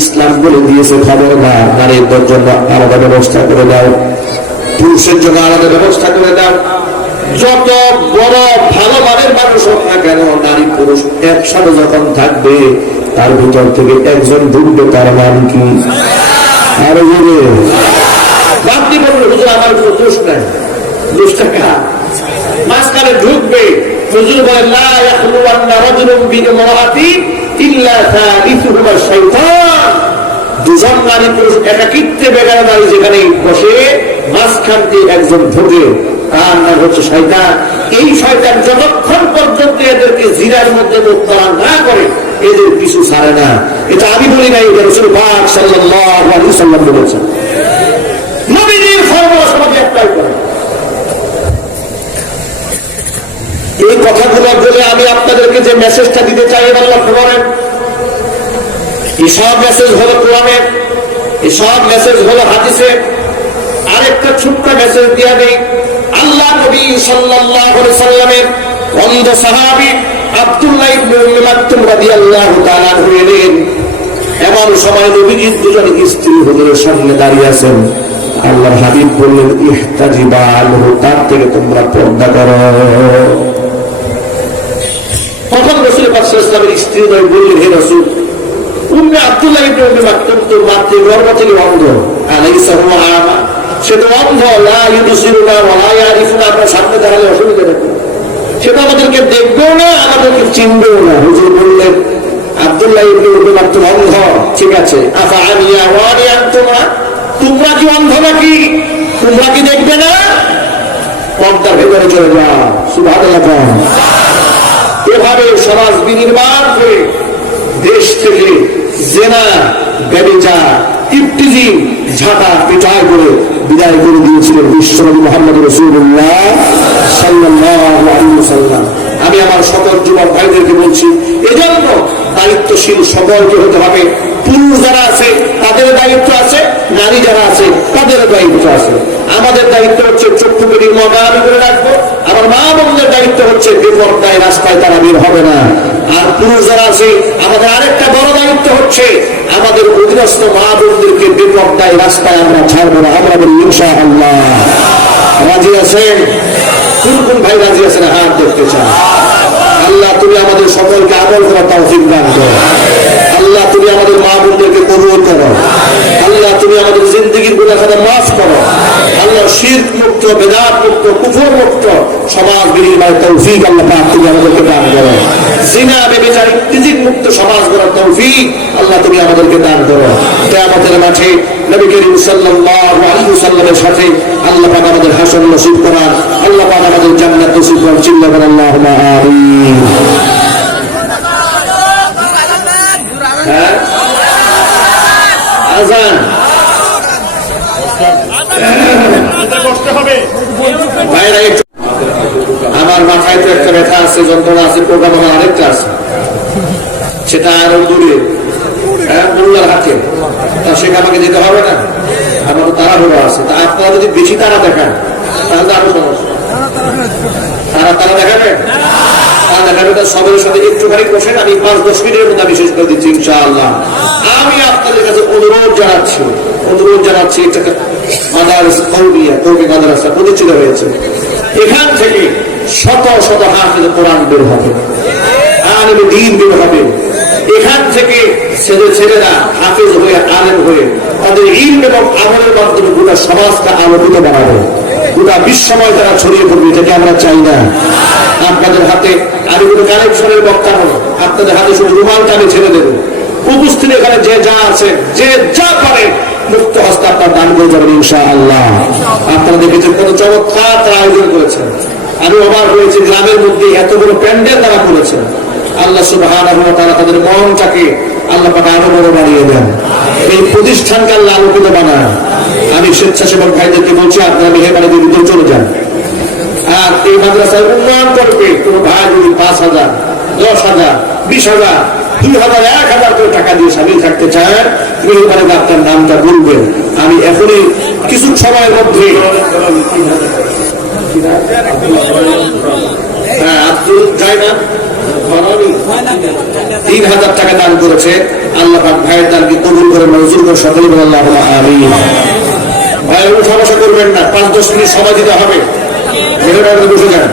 ইসলাম বলে দিয়েছে, খবরদার, নারীদের জন্য আলাদা ব্যবস্থা করে দাও, পুরুষের জন্য আলাদা ব্যবস্থা করে দাও। যত বড় ভালো মানের মানুষ হোক না কেন, নারী পুরুষ একসাথে যখন থাকবে, তার ভিতর থেকে একজন ঢুকবে, তার নাম কি? আরো বলে আপনি বলবেন, হুজুর আমার কোনো দোষ নাই, দোষটা কার? মাঝখানে ঢুকবে। হুজুর বলেন, লা ইয়াখলুওয়ান্না রাজুলুন বিইমরাআতিন ইল্লা সালিসুহুমা শাইতান। দুজন নারী পুরুষ একাকিত্বে বেগানা নারী যেখানে বসে, মাঝখান দিয়ে একজন ঢোকে, তার নাম হচ্ছে শয়তান। এই শয়তান যতক্ষণ পর্যন্ত এদেরকে জিরার মধ্যে মুক্তরা না করে, এদের কিছু ছাড়ে না। এটা আমি বলি নাই, এটা রাসূল পাক সাল্লাল্লাহু আলাইহি ওয়াসাল্লাম বলেছেন। নবীজির ফরমান সমাজে অ্যাপ্লাই করে। এই কথাগুলো বলে আমি আপনাদেরকে যে মেসেজটা দিতে চাই, এবার লক্ষ্য করেন। এসব মেসেজ হলো কোরআনের, এসব মেসেজ হলো হাদিসের। আরেকটা ছোট্ট মেসেজ দিয়া নেই। আল্লাহ নবী সাল্লাল্লাহু আলাইহি সাল্লামের অন্ধ সাহাবী আব্দুল্লাহ ইবনে উম্মে মাকতুম রাদিয়াল্লাহু তাআলা আনহু এলেন। এমন সময় নবীজির দুজন স্ত্রী হুজুরের সামনে দাঁড়িয়ে আছেন। আল্লাহর হাবিব বললেন, ইহতাজিবা আনহু, তার থেকে তোমরা পর্দা করো। তখন রাসূল পাক সাল্লাল্লাহু আলাইহি ওয়াসাল্লামের স্ত্রী বললেন, হে রাসূল, উম্মে আব্দুল্লাহ ইবনে উম্মে মাকতুম তো মাতৃগর্ভ থেকে অন্ধ, আলাইসা হুয়া আমা, সে তো অন্ধ, লা ইউবসিরুনা ওয়া লা ইয়ারিফুনা, আপনার সামনে দাঁড়ালে অসুবিধা নেই, সে তো আমাদেরকে দেখবেও না, আমাদেরকে চিনবেও না। হুজুর বললেন, আব্দুল্লাহ ইবনে উম্মে মাকতুম অন্ধ, ঠিক আছে, আফা আমিয়া ওয়া আনতুমা, তোমরা কি অন্ধ নাকি? তোমরা কি দেখবে না? পর্দার ভেতরে চলে যাও। সুবহানাল্লাহ। এভাবে সমাজ বিনির্মাণ করে দেশ থেকে জেনা, ব্যভিচার, ইফতিজিং, ঝাঁটা পিটাই করে বিদায় করে দিয়েছিলেন বিশ্বনবী মুহাম্মদ রাসূলুল্লাহ সাল্লাল্লাহু আলাইহি ওয়াসাল্লাম। আমি আমার সকল যুবক ভাইদেরকে বলছি, এজন্য দায়িত্বশীল সকলকে হতে হবে। পুরুষ যারা আছে তাদের দায়িত্ব আছে, নারী যারা আছে তাদের দায়িত্ব আছে। আমাদের দায়িত্ব হচ্ছে চক্ষুকে নির্মগামী করে রাখবো, আমার মা বোনদের দায়িত্ব হচ্ছে বেপরদায় রাস্তায় তারা বের হবে না। আর পুরুষ যারা আছে আমাদের আরেকটা বড় দায়িত্ব হচ্ছে আমাদের অধীনস্থ মা বোনদেরকে বেপরদায় রাস্তায় আমরা ছাড়বো না। আমরা বলি ইনশাআল্লাহ। রাজি আছেন? কোন কোন ভাই রাজি আছেন? হাত দেখতে চান। আল্লাহ তুমি আমাদের সকলকে আমল করার তৌফিক দান করো। আল্লাহ তুমি আমাদের মা বোনদেরকে কবুল করো। আল্লাহ তুমি আমাদের জিন্দেগির গুনাহ মাফ করো। আল্লাহ শিরক মুক্ত, বিদআত মুক্ত, কুফর মুক্ত সমাজ বিনির্মাণের তৌফিক আল্লাহ পাক তুমি আমাদেরকে দান করো। জিনা ব্যভিচার ইত্যাদি মুক্ত সমাজ গড়ার তৌফিক আল্লাহ তুমি আমাদেরকে দান করো। কিয়ামতের মাঠে নবী করিম সাল্লাল্লাহু আলাইহি ওয়াসাল্লামের সাথে আল্লাহ পাক আমাদের হাসর নসিব করান। আল্লাহ পাক আমাদের জান্নাত নসিব করান। চিল্লা বলেন আল্লাহুম্মা আমিন। আযান ভাইরা, আমার মাথায় তো একটা ব্যথা আছে, যন্ত্রণা আছে, প্রোগ্রাম আমার আরেকটা আছে, সেটা আরো দূরে, মোল্লার হাতে। তা সেখানে আমাকে যেতে হবে না, আমার তো তাড়াহুড়ো আছে। তা আপনারা যদি বেশি তারা দেখান তাহলে আরো সমস্যা। তারা দেখাবেন, তারা দেখাবে তার সবের সাথে একটুখানি বসেন, আমি 5-10 মিনিটের মধ্যে আমি শেষ করে দিচ্ছি ইনশাআল্লাহ। আমি আপনাদের কাছে অনুরোধ জানাচ্ছি একটা মাদ্রাসা কওমিয়া, কওমি মাদ্রাসা প্রতিষ্ঠিত হয়েছে। এখান থেকে শত শত হাফেজ কোরআন বের হবে, আলেম দ্বীন বের হবে। এখান থেকে ছেলেরা হাফেজ হয়ে, আলেম হয়ে তাদের ইলম এবং আমলের মাধ্যমে গোটা সমাজকে আলোকিত বানাবে, গোটা বিশ্বময় তারা ছড়িয়ে পড়বে। এটাকে আমরা চাই না। আপনাদের হাতে আমি কোনো কানেকশনের বক্তা নয়, আপনাদের হাতে শুধু রুমালটা আমি ছেড়ে দেবো। উপস্থিত এখানে যে যা আছে, যে যা পারে মুক্ত হস্তে আপনার দান করে যাবেন ইনশাআল্লাহ। আপনারা দেখেছেন কত চমৎকার তারা আয়োজন করেছেন। আমি অবাক হয়েছি, গ্রামের মধ্যে এত বড় প্যান্ডেল তারা করেছেন। আল্লাহ সুবহানাহু ওয়া তাআলা তাদের মনটাকে আল্লাহ পাক আরো বড় বানিয়ে দেন, এই প্রতিষ্ঠানকে আল্লাহ আলোকিত বানান। আমি স্বেচ্ছাসেবক ভাইদেরকে বলছি, আপনারা মেহেরবানি করে ভিতরে চলে যান। আর এই মাদ্রাসায় উন্নয়ন করবে কোনো ভাই যদি 5,000, 10,000, 20,000, 2,000, 1,000 করে টাকা দিয়ে সামিল থাকতে চান, মেহেরবানি করে আপনার নামটা বলবেন। আমি এখনই কিছু সময়ের মধ্যে আব্দুল জায়না 3,000 টাকা দান করেছে। আল্লাহ পাক ভাইয়ের দানকে কবুল করে মঞ্জুর করে সকলে বলেন আল্লাহুম্মা আমিন। ভাই উঠা বসা করবেন না, 5-10 মিনিট সময় দিতে হবে। বসে যান।